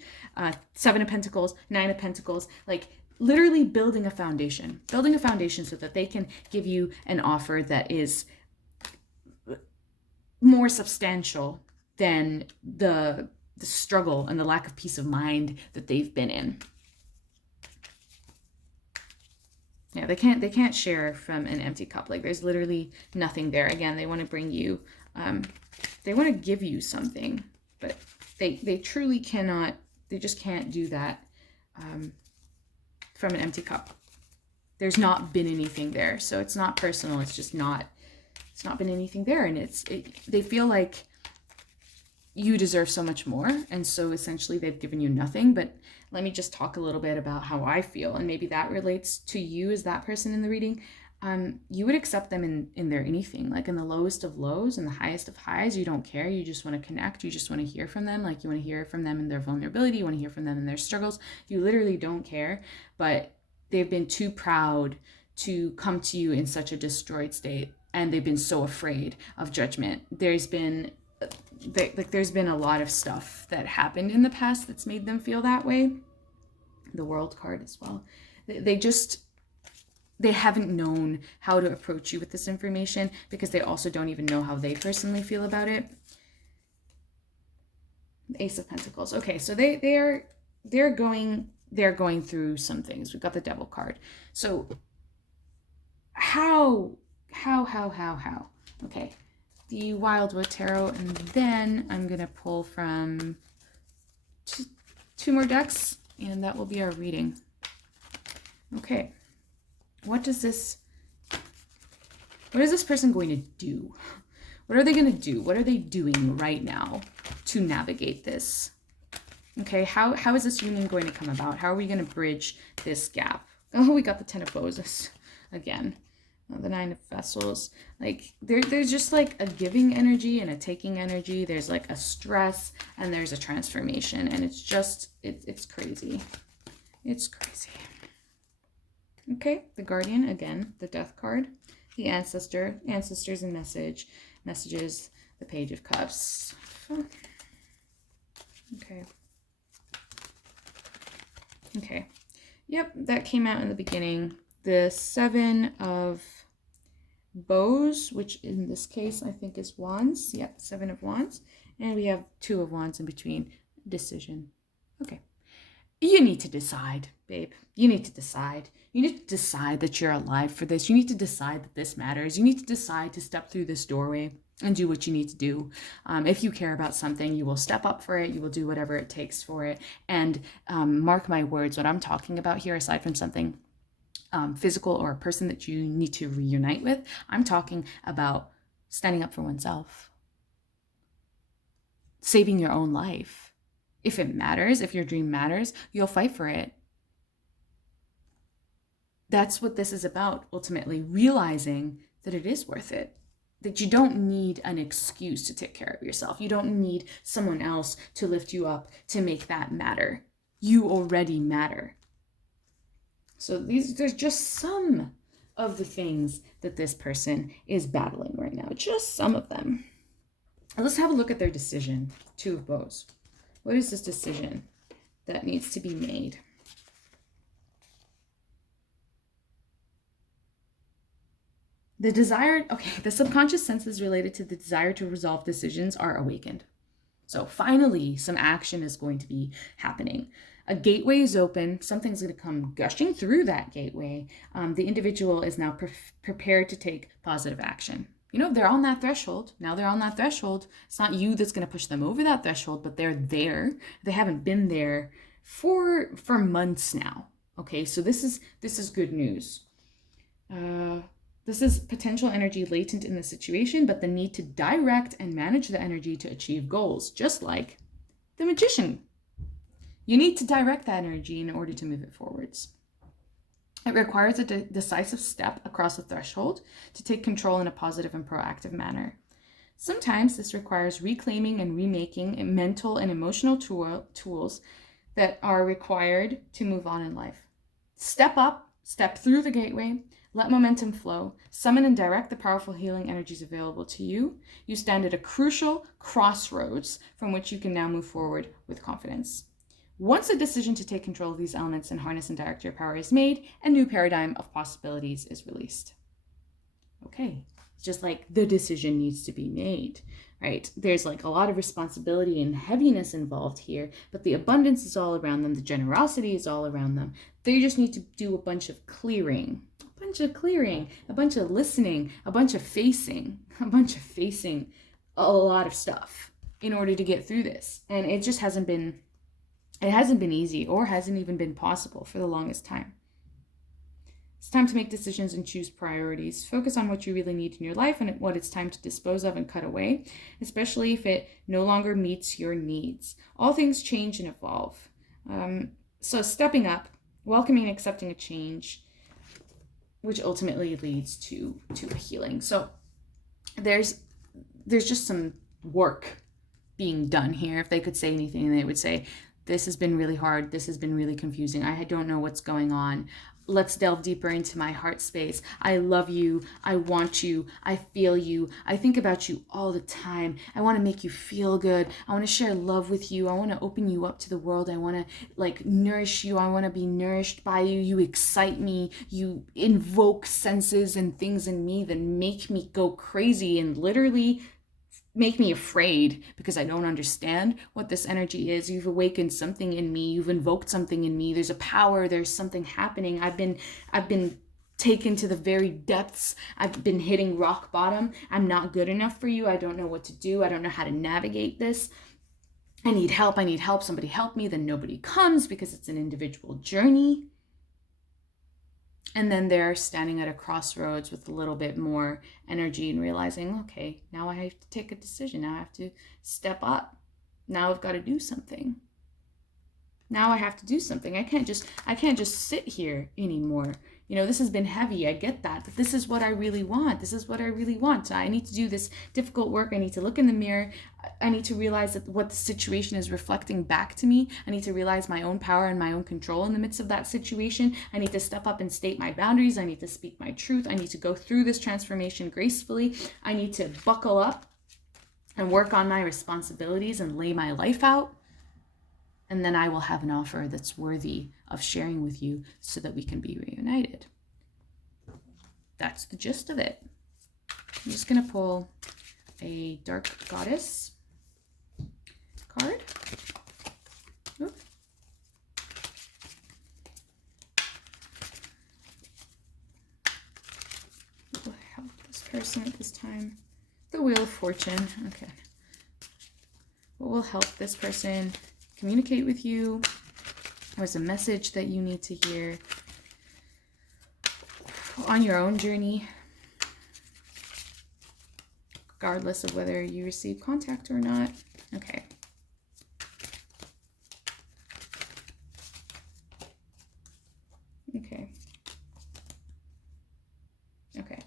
Seven of Pentacles, Nine of Pentacles, like literally building a foundation so that they can give you an offer that is more substantial than the struggle and the lack of peace of mind that they've been in. Yeah, they can't share from an empty cup. Like, there's literally nothing there. Again, they want to bring you, they want to give you something, but they truly cannot, they just can't do that from an empty cup. There's not been anything there. So it's not personal. It's just not, it's not been anything there. And they feel like you deserve so much more. And so essentially they've given you nothing. But let me just talk a little bit about how I feel. And maybe that relates to you as that person in the reading. You would accept them in their anything, like in the lowest of lows and the highest of highs. You don't care. You just want to connect. You just want to hear from them. Like, you want to hear from them in their vulnerability. You want to hear from them in their struggles. You literally don't care, but they've been too proud to come to you in such a destroyed state. And they've been so afraid of judgment. There's been a lot of stuff that happened in the past that's made them feel that way. The World card as well. They haven't known how to approach you with this information because they also don't even know how they personally feel about it. The Ace of Pentacles. Okay, so they're going through some things. We've got the Devil card. So how? Okay. The Wildwood Tarot, and then I'm going to pull from two more decks, and that will be our reading. Okay. What is this person going to do? What are they going to do? What are they doing right now to navigate this? Okay, how is this union going to come about? How are we going to bridge this gap? Oh, we got the Ten of Roses again. The Nine of Vessels. Like, there's just like a giving energy and a taking energy. There's like a stress and there's a transformation, and it's just it's crazy. It's crazy. Okay, the Guardian again, the Death card, the ancestors and messages, the Page of Cups. Okay. Yep, that came out in the beginning. The Seven of Bows, which in this case I think is Wands. Yep, Seven of Wands. And we have Two of Wands in between. Decision. Okay. You need to decide, babe. You need to decide. You need to decide that you're alive for this. You need to decide that this matters. You need to decide to step through this doorway and do what you need to do. If you care about something, you will step up for it. You will do whatever it takes for it. And mark my words, what I'm talking about here, aside from something physical or a person that you need to reunite with, I'm talking about standing up for oneself, saving your own life. If it matters, if your dream matters, you'll fight for it. That's what this is about, ultimately, realizing that it is worth it, that you don't need an excuse to take care of yourself. You don't need someone else to lift you up to make that matter. You already matter. So there's just some of the things that this person is battling right now, just some of them. Let's have a look at their decision. Two of Bows. What is this decision that needs to be made? The desire, okay, the subconscious senses related to the desire to resolve decisions are awakened. So finally, some action is going to be happening. A gateway is open. Something's going to come gushing through that gateway. The individual is now prepared to take positive action. You know, they're on that threshold. Now they're on that threshold. It's not you that's going to push them over that threshold, but they're there. They haven't been there for months now. Okay, so this is good news. This is potential energy latent in the situation, but the need to direct and manage the energy to achieve goals, just like the magician. You need to direct that energy in order to move it forwards. It requires a decisive step across the threshold to take control in a positive and proactive manner. Sometimes this requires reclaiming and remaking mental and emotional tools that are required to move on in life. Step up, step through the gateway, let momentum flow, summon and direct the powerful healing energies available to you. You stand at a crucial crossroads from which you can now move forward with confidence. Once a decision to take control of these elements and harness and direct your power is made, a new paradigm of possibilities is released. Okay, it's just like the decision needs to be made, right? There's like a lot of responsibility and heaviness involved here, but the abundance is all around them. The generosity is all around them. They just need to do a bunch of clearing, a bunch of listening, a bunch of facing a lot of stuff in order to get through this. And it just hasn't been easy, or hasn't even been possible for the longest time. It's time to make decisions and choose priorities. Focus on what you really need in your life and what it's time to dispose of and cut away, especially if it no longer meets your needs. All things change and evolve. So stepping up, welcoming and accepting a change, which ultimately leads to a healing. So there's just some work being done here. If they could say anything, they would say, this has been really hard. This has been really confusing. I don't know what's going on. Let's delve deeper into my heart space. I love you. I want you. I feel you. I think about you all the time. I want to make you feel good. I want to share love with you. I want to open you up to the world. I want to nourish you. I want to be nourished by you. You excite me. You invoke senses and things in me that make me go crazy and literally make me afraid because I don't understand what this energy is. You've awakened something in me. You've invoked something in me. There's a power. There's something happening. I've been taken to the very depths. I've been hitting rock bottom. I'm not good enough for you. I don't know what to do. I don't know how to navigate this. I need help. Somebody help me. Then nobody comes because it's an individual journey. And then they're standing at a crossroads with a little bit more energy and realizing, okay, now I have to take a decision. Now I have to step up. Now I've got to do something. Now I have to do something. I can't just sit here anymore. You know, this has been heavy. I get that, but this is what I really want. This is what I really want. So I need to do this difficult work. I need to look in the mirror. I need to realize that what the situation is reflecting back to me. I need to realize my own power and my own control in the midst of that situation. I need to step up and state my boundaries. I need to speak my truth. I need to go through this transformation gracefully. I need to buckle up and work on my responsibilities and lay my life out. And then I will have an offer that's worthy of sharing with you so that we can be reunited. That's the gist of it. I'm just going to pull a Dark Goddess card. Oop. person at this time? The Wheel of Fortune. Okay. What will help this person communicate with you? There's a message that you need to hear on your own journey, regardless of whether you receive contact or not. Okay. Okay. Okay.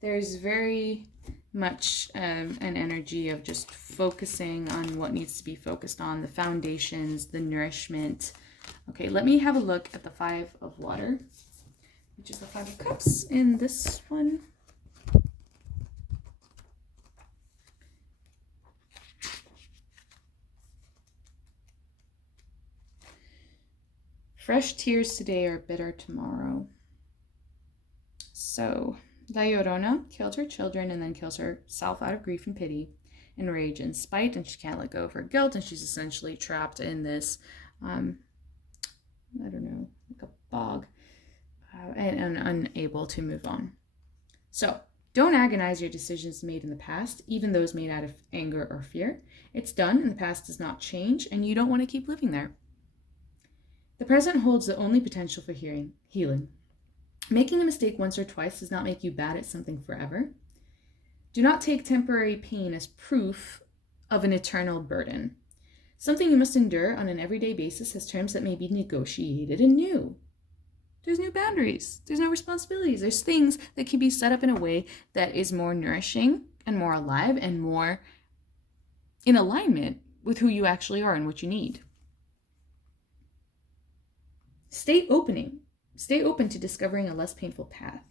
There's very much an energy of just focusing on what needs to be focused on, the foundations, the nourishment. Okay, let me have a look at the Five of Water, which is the Five of Cups in this one. Fresh tears today are bitter tomorrow. So, La Llorona killed her children and then kills herself out of grief and pity and rage and spite, and she can't let go of her guilt, and she's essentially trapped in this, I don't know, like a bog, and unable to move on. So, don't agonize your decisions made in the past, even those made out of anger or fear. It's done, and the past does not change, and you don't want to keep living there. The present holds the only potential for healing. Making a mistake once or twice does not make you bad at something forever. Do not take temporary pain as proof of an eternal burden. Something you must endure on an everyday basis has terms that may be negotiated anew. There's new boundaries. There's no responsibilities. There's things that can be set up in a way that is more nourishing and more alive and more in alignment with who you actually are and what you need. Stay open to discovering a less painful path.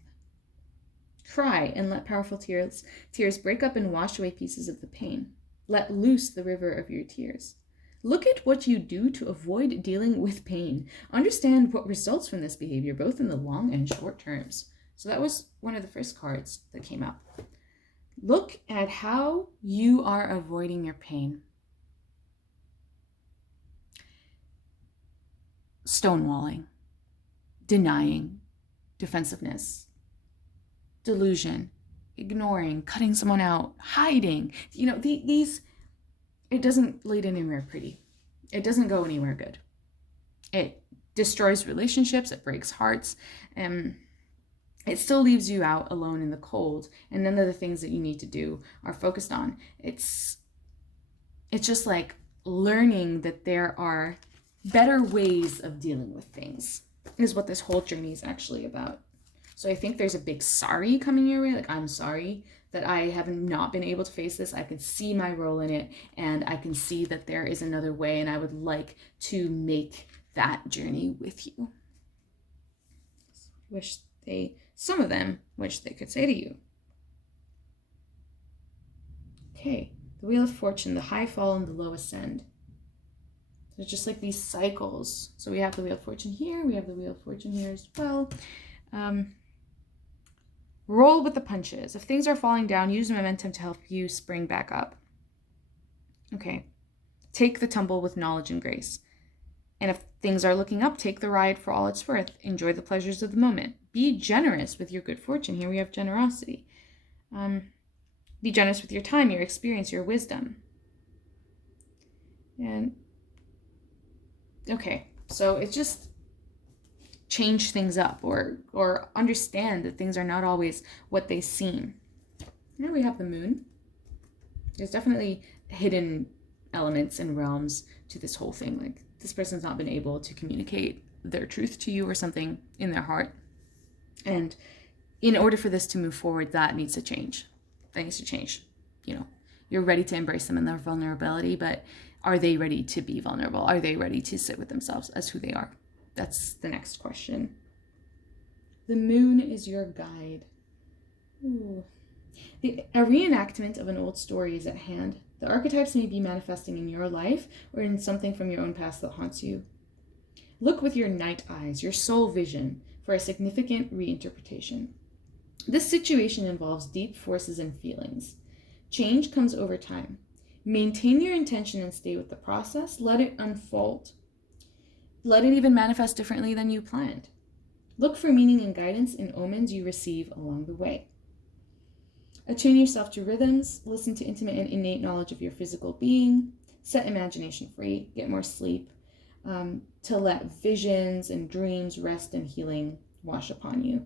Cry and let powerful tears break up and wash away pieces of the pain. Let loose the river of your tears. Look at what you do to avoid dealing with pain. Understand what results from this behavior, both in the long and short terms. So that was one of the first cards that came up. Look at how you are avoiding your pain. Stonewalling, denying, defensiveness, delusion, ignoring, cutting someone out, hiding. You know, these, it doesn't lead anywhere pretty. It doesn't go anywhere good. It destroys relationships, it breaks hearts, and it still leaves you out alone in the cold, and none of the things that you need to do are focused on. It's just like learning that there are better ways of dealing with things is what this whole journey is actually about. So I think there's a big sorry coming your way. Like, I'm sorry that I have not been able to face this. I can see my role in it, and I can see that there is another way, and I would like to make that journey with you. Some of them wish they could say to you. Okay, the Wheel of Fortune, the high fall and the low ascend. There's just like these cycles. So we have the Wheel of Fortune here. We have the Wheel of Fortune here as well. Roll with the punches. If things are falling down, use momentum to help you spring back up. Okay. Take the tumble with knowledge and grace. And if things are looking up, take the ride for all it's worth. Enjoy the pleasures of the moment. Be generous with your good fortune. Here we have generosity. Be generous with your time, your experience, your wisdom. And okay, so it's just change things up or understand that things are not always what they seem. Here we have the moon. There's definitely hidden elements and realms to this whole thing. Like, this person's not been able to communicate their truth to you or something in their heart. And in order for this to move forward, that needs to change. That needs to change. You know, you're ready to embrace them in their vulnerability, but are they ready to be vulnerable? Are they ready to sit with themselves as who they are? That's the next question. The moon is your guide. Ooh. A reenactment of an old story is at hand. The archetypes may be manifesting in your life or in something from your own past that haunts you. Look with your night eyes, your soul vision, for a significant reinterpretation. This situation involves deep forces and feelings. Change comes over time. Maintain your intention and stay with the process. Let it unfold. Let it even manifest differently than you planned. Look for meaning and guidance in omens you receive along the way. Attune yourself to rhythms, listen to intimate and innate knowledge of your physical being, set imagination free, get more sleep, to let visions and dreams, rest and healing wash upon you.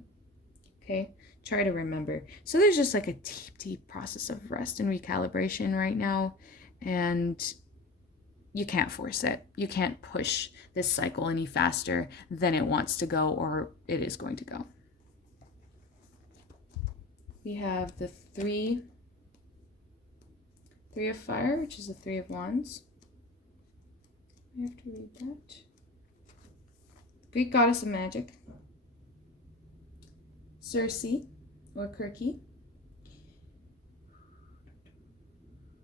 Okay, try to remember. So there's just like a deep process of rest and recalibration right now, and you can't force it. You can't push this cycle any faster than it wants to go, or it is going to go. We have the three of fire, which is the 3 of wands. I have to read that. Greek goddess of magic, Circe or Kirky.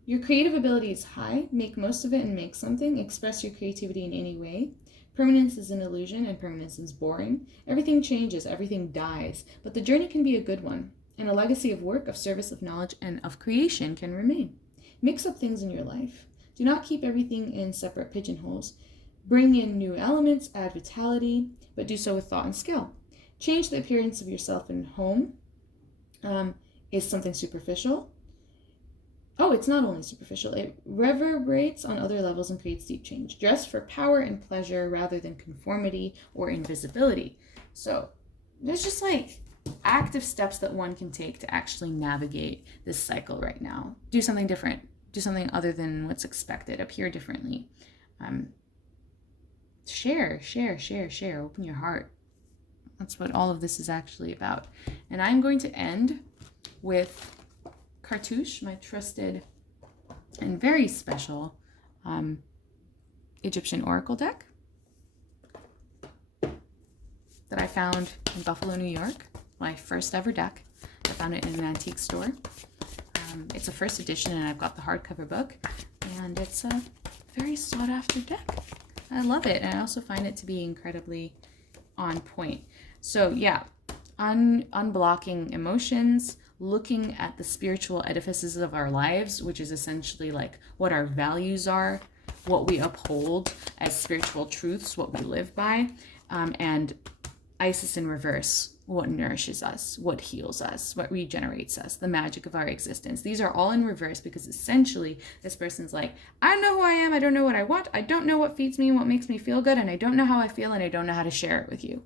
Your creative ability is high. Make most of it and make something. Express your creativity in any way. Permanence is an illusion and permanence is boring. Everything changes, everything dies, but the journey can be a good one, and a legacy of work, of service, of knowledge, and of creation can remain. Mix up things in your life. Do not keep everything in separate pigeonholes. Bring in new elements, add vitality, but do so with thought and skill. Change the appearance of yourself in home. Is something superficial? Oh, it's not only superficial. It reverberates on other levels and creates deep change. Dress for power and pleasure rather than conformity or invisibility. So there's just like active steps that one can take to actually navigate this cycle right now. Do something different. Do something other than what's expected. Appear differently. Share. Open your heart. That's what all of this is actually about. And I'm going to end with Cartouche, my trusted and very special Egyptian oracle deck that I found in Buffalo, New York. My first ever deck. I found it in an antique store. It's a first edition, and I've got the hardcover book, and it's a very sought after deck. I love it, and I also find it to be incredibly on point. So yeah, unblocking emotions, looking at the spiritual edifices of our lives, which is essentially like what our values are, what we uphold as spiritual truths, what we live by, and Isis in reverse, what nourishes us, what heals us, what regenerates us, the magic of our existence. These are all in reverse because essentially this person's like, I know who I am, I don't know what I want, I don't know what feeds me and what makes me feel good, and I don't know how I feel, and I don't know how to share it with you.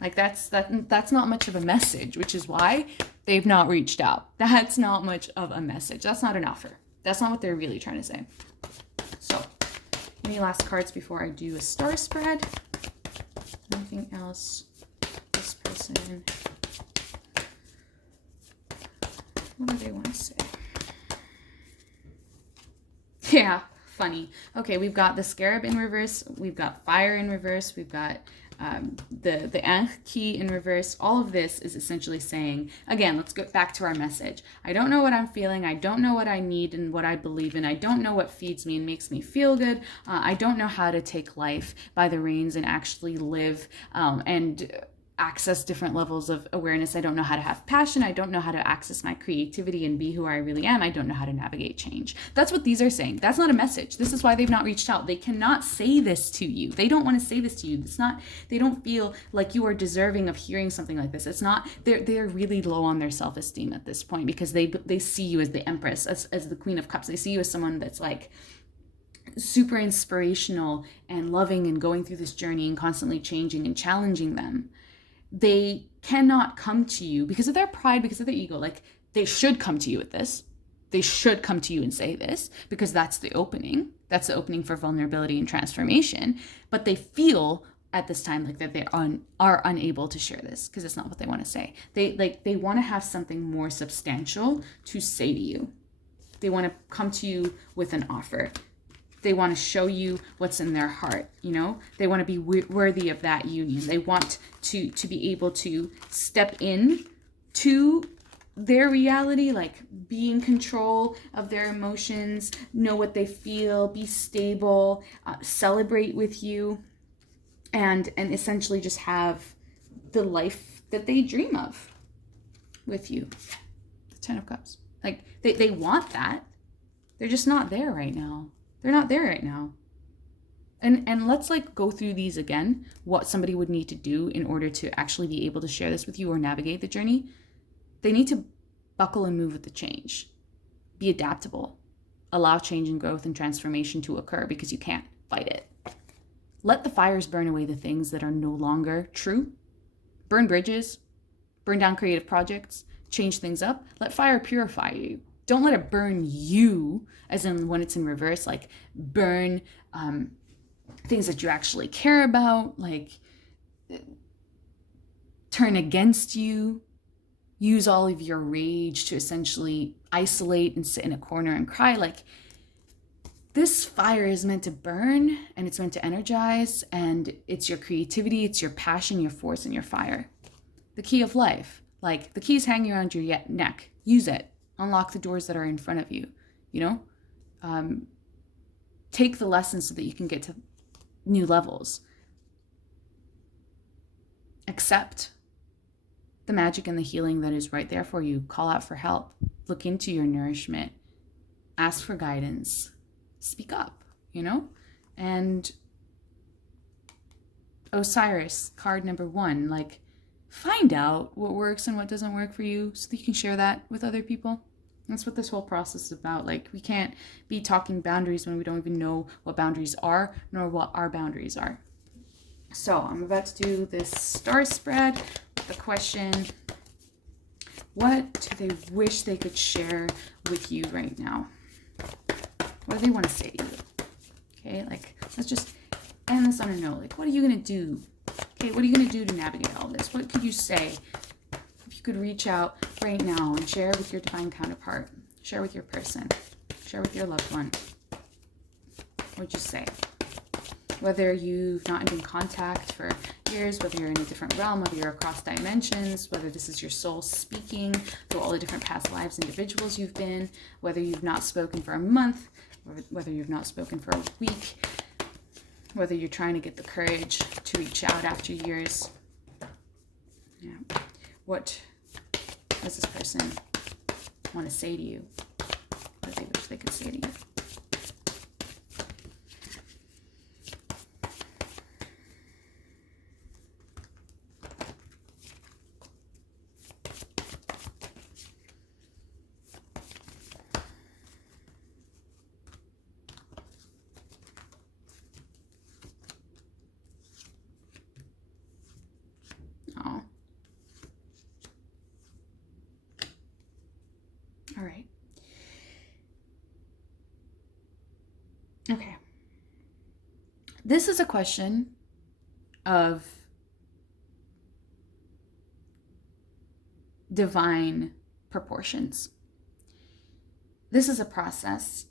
That's not much of a message, which is why they've not reached out. That's not much of a message. That's not an offer. That's not what they're really trying to say. So, any last cards before I do a star spread? Anything else? This person, what do they want to say? Yeah, funny. Okay, we've got the scarab in reverse. We've got fire in reverse. We've got the Ankh key in reverse. All of this is essentially saying, again, let's go back to our message. I don't know what I'm feeling. I don't know what I need and what I believe in. I don't know what feeds me and makes me feel good. I don't know how to take life by the reins and actually live and access different levels of awareness. I don't know how to have passion. I don't know how to access my creativity and be who I really am. I don't know how to navigate change. That's what these are saying. That's not a message. This is why they've not reached out. They cannot say this to you. They don't want to say this to you. It's not, they don't feel like you are deserving of hearing something like this. It's not, they're really low on their self-esteem at this point because they see you as the Empress, as the Queen of Cups. They see you as someone that's like super inspirational and loving and going through this journey and constantly changing and challenging them. They cannot come to you because of their pride, because of their ego. Like, they should come to you with this. They should come to you and say this because that's the opening. That's the opening for vulnerability and transformation. But they feel at this time like that they are unable to share this because it's not what they want to say. They want to have something more substantial to say to you. They want to come to you with an offer. They want to show you what's in their heart, you know? They want to be worthy of that union. They want to be able to step in to their reality, like be in control of their emotions, know what they feel, be stable, celebrate with you, and essentially just have the life that they dream of with you. The 10 of Cups. Like, they want that. They're just not there right now. They're not there right now. And let's like go through these again, what somebody would need to do in order to actually be able to share this with you or navigate the journey. They need to buckle and move with the change. Be adaptable. Allow change and growth and transformation to occur because you can't fight it. Let the fires burn away the things that are no longer true. Burn bridges, burn down creative projects, change things up. Let fire purify you. Don't let it burn you, as in when it's in reverse, like burn things that you actually care about, like turn against you. Use all of your rage to essentially isolate and sit in a corner and cry. Like, this fire is meant to burn and it's meant to energize, and it's your creativity, it's your passion, your force, and your fire. The key of life, like the key is hanging around your neck. Use it. Unlock the doors that are in front of you, take the lessons so that you can get to new levels. Accept the magic and the healing that is right there for you. Call out for help. Look into your nourishment. Ask for guidance. Speak up, And Osiris, card number 1, like, find out what works and what doesn't work for you so that you can share that with other people. That's what this whole process is about. Like, we can't be talking boundaries when we don't even know what boundaries are, nor what our boundaries are. So I'm about to do this star spread. The question, what do they wish they could share with you right now? What do they want to say to you? Okay, like, let's just end this on a note. Like, what are you going to do? Okay, what are you going to do to navigate all this? What could you say? If you could reach out right now and share with your divine counterpart, share with your person, share with your loved one, what would you say? Whether you've not been in contact for years, whether you're in a different realm, whether you're across dimensions, whether this is your soul speaking through all the different past lives, individuals you've been, whether you've not spoken for a month, whether you've not spoken for a week, whether you're trying to get the courage to reach out after years. Yeah. What does this person want to say to you? What do they wish they could say to you? Oh. All right. Okay. This is a question of divine proportions. This is a process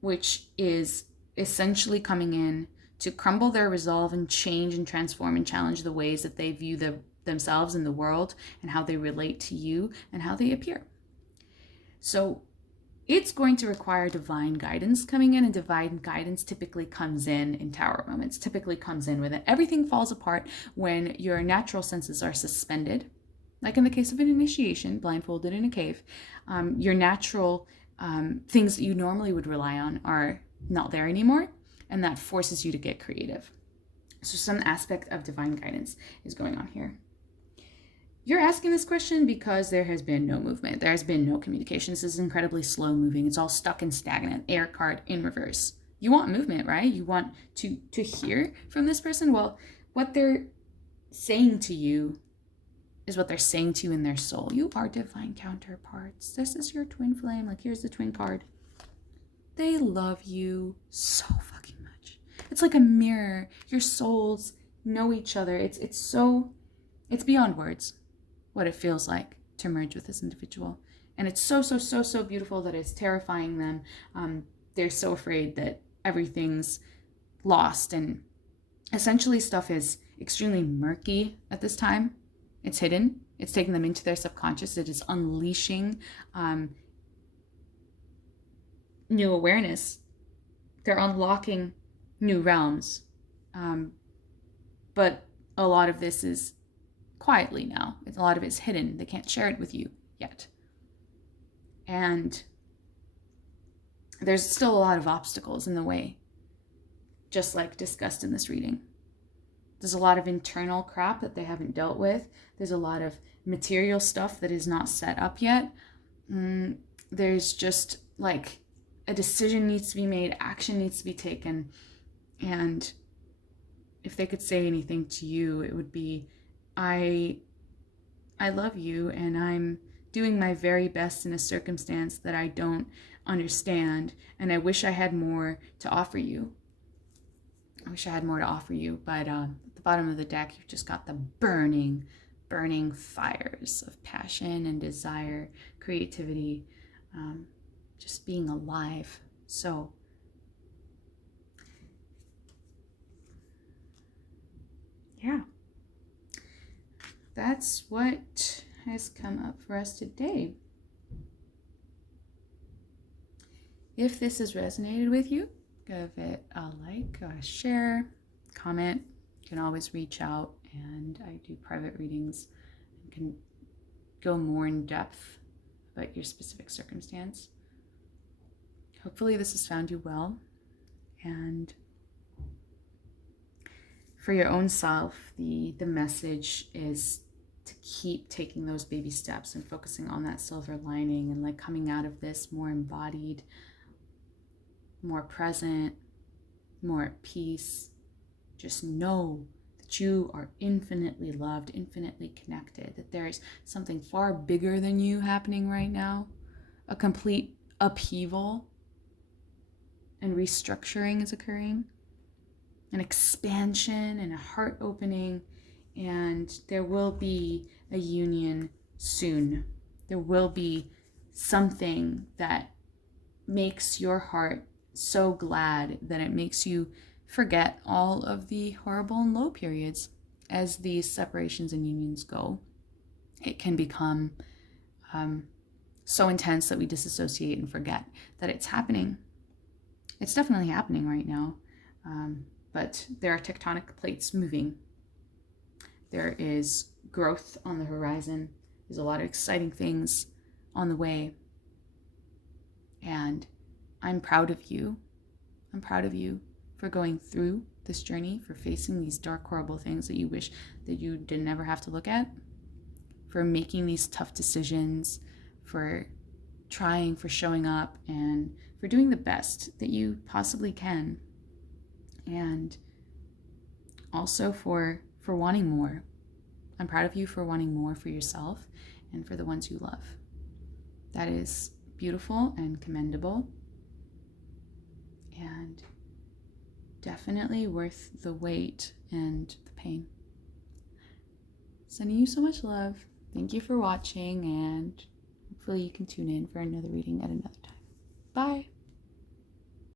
which is essentially coming in to crumble their resolve and change and transform and challenge the ways that they view themselves in the world and how they relate to you and how they appear. So it's going to require divine guidance coming in, and divine guidance typically comes in tower moments, typically comes in when everything falls apart, when your natural senses are suspended. Like in the case of an initiation, blindfolded in a cave, your natural things that you normally would rely on are not there anymore, and that forces you to get creative. So some aspect of divine guidance is going on here. You're asking this question because there has been no movement. There has been no communication. This is incredibly slow moving. It's all stuck and stagnant. Air card in reverse. You want movement, right? You want to hear from this person. Well, what they're saying to you is what they're saying to you in their soul. You are divine counterparts. This is your twin flame. Like, here's the twin card. They love you so fucking much. It's like a mirror. Your souls know each other. It's beyond words what it feels like to merge with this individual. And it's so beautiful that it's terrifying them. They're so afraid that everything's lost, and essentially stuff is extremely murky at this time. It's hidden. It's taking them into their subconscious. It is unleashing new awareness. They're unlocking new realms. But a lot of this is quietly now. A lot of it's hidden. They can't share it with you yet. And there's still a lot of obstacles in the way. just like discussed in this reading. There's a lot of internal crap that they haven't dealt with. There's a lot of material stuff that is not set up yet. There's just like a decision needs to be made, action needs to be taken. And if they could say anything to you, it would be, I love you, and I'm doing my very best in a circumstance that I don't understand, and I wish I had more to offer you. But at the bottom of the deck, you've just got the burning fires of passion and desire, creativity, just being alive. So yeah, that's what has come up for us today. If this has resonated with you, give it a like, a share, comment. You can always reach out, and I do private readings and can go more in depth about your specific circumstance. Hopefully this has found you well, and for your own self, the message is to keep taking those baby steps and focusing on that silver lining, and like coming out of this more embodied, more present, more at peace. Just know that you are infinitely loved, infinitely connected, that there is something far bigger than you happening right now. A complete upheaval and restructuring is occurring, an expansion and a heart opening, and there will be a union soon. There will be something that makes your heart so glad that it makes you forget all of the horrible and low periods. As these separations and unions go, it can become so intense that we disassociate and forget that it's happening. It's definitely happening right now, but there are tectonic plates moving. There is growth on the horizon. There's a lot of exciting things on the way, and I'm proud of you. I'm proud of you for going through this journey, for facing these dark, horrible things that you wish that you didn't ever have to look at, for making these tough decisions, for trying, for showing up, and for doing the best that you possibly can. And also for wanting more. I'm proud of you for wanting more for yourself and for the ones you love. That is beautiful and commendable, and definitely worth the wait and the pain. Sending you so much love. Thank you for watching, and hopefully you can tune in for another reading at another time. Bye.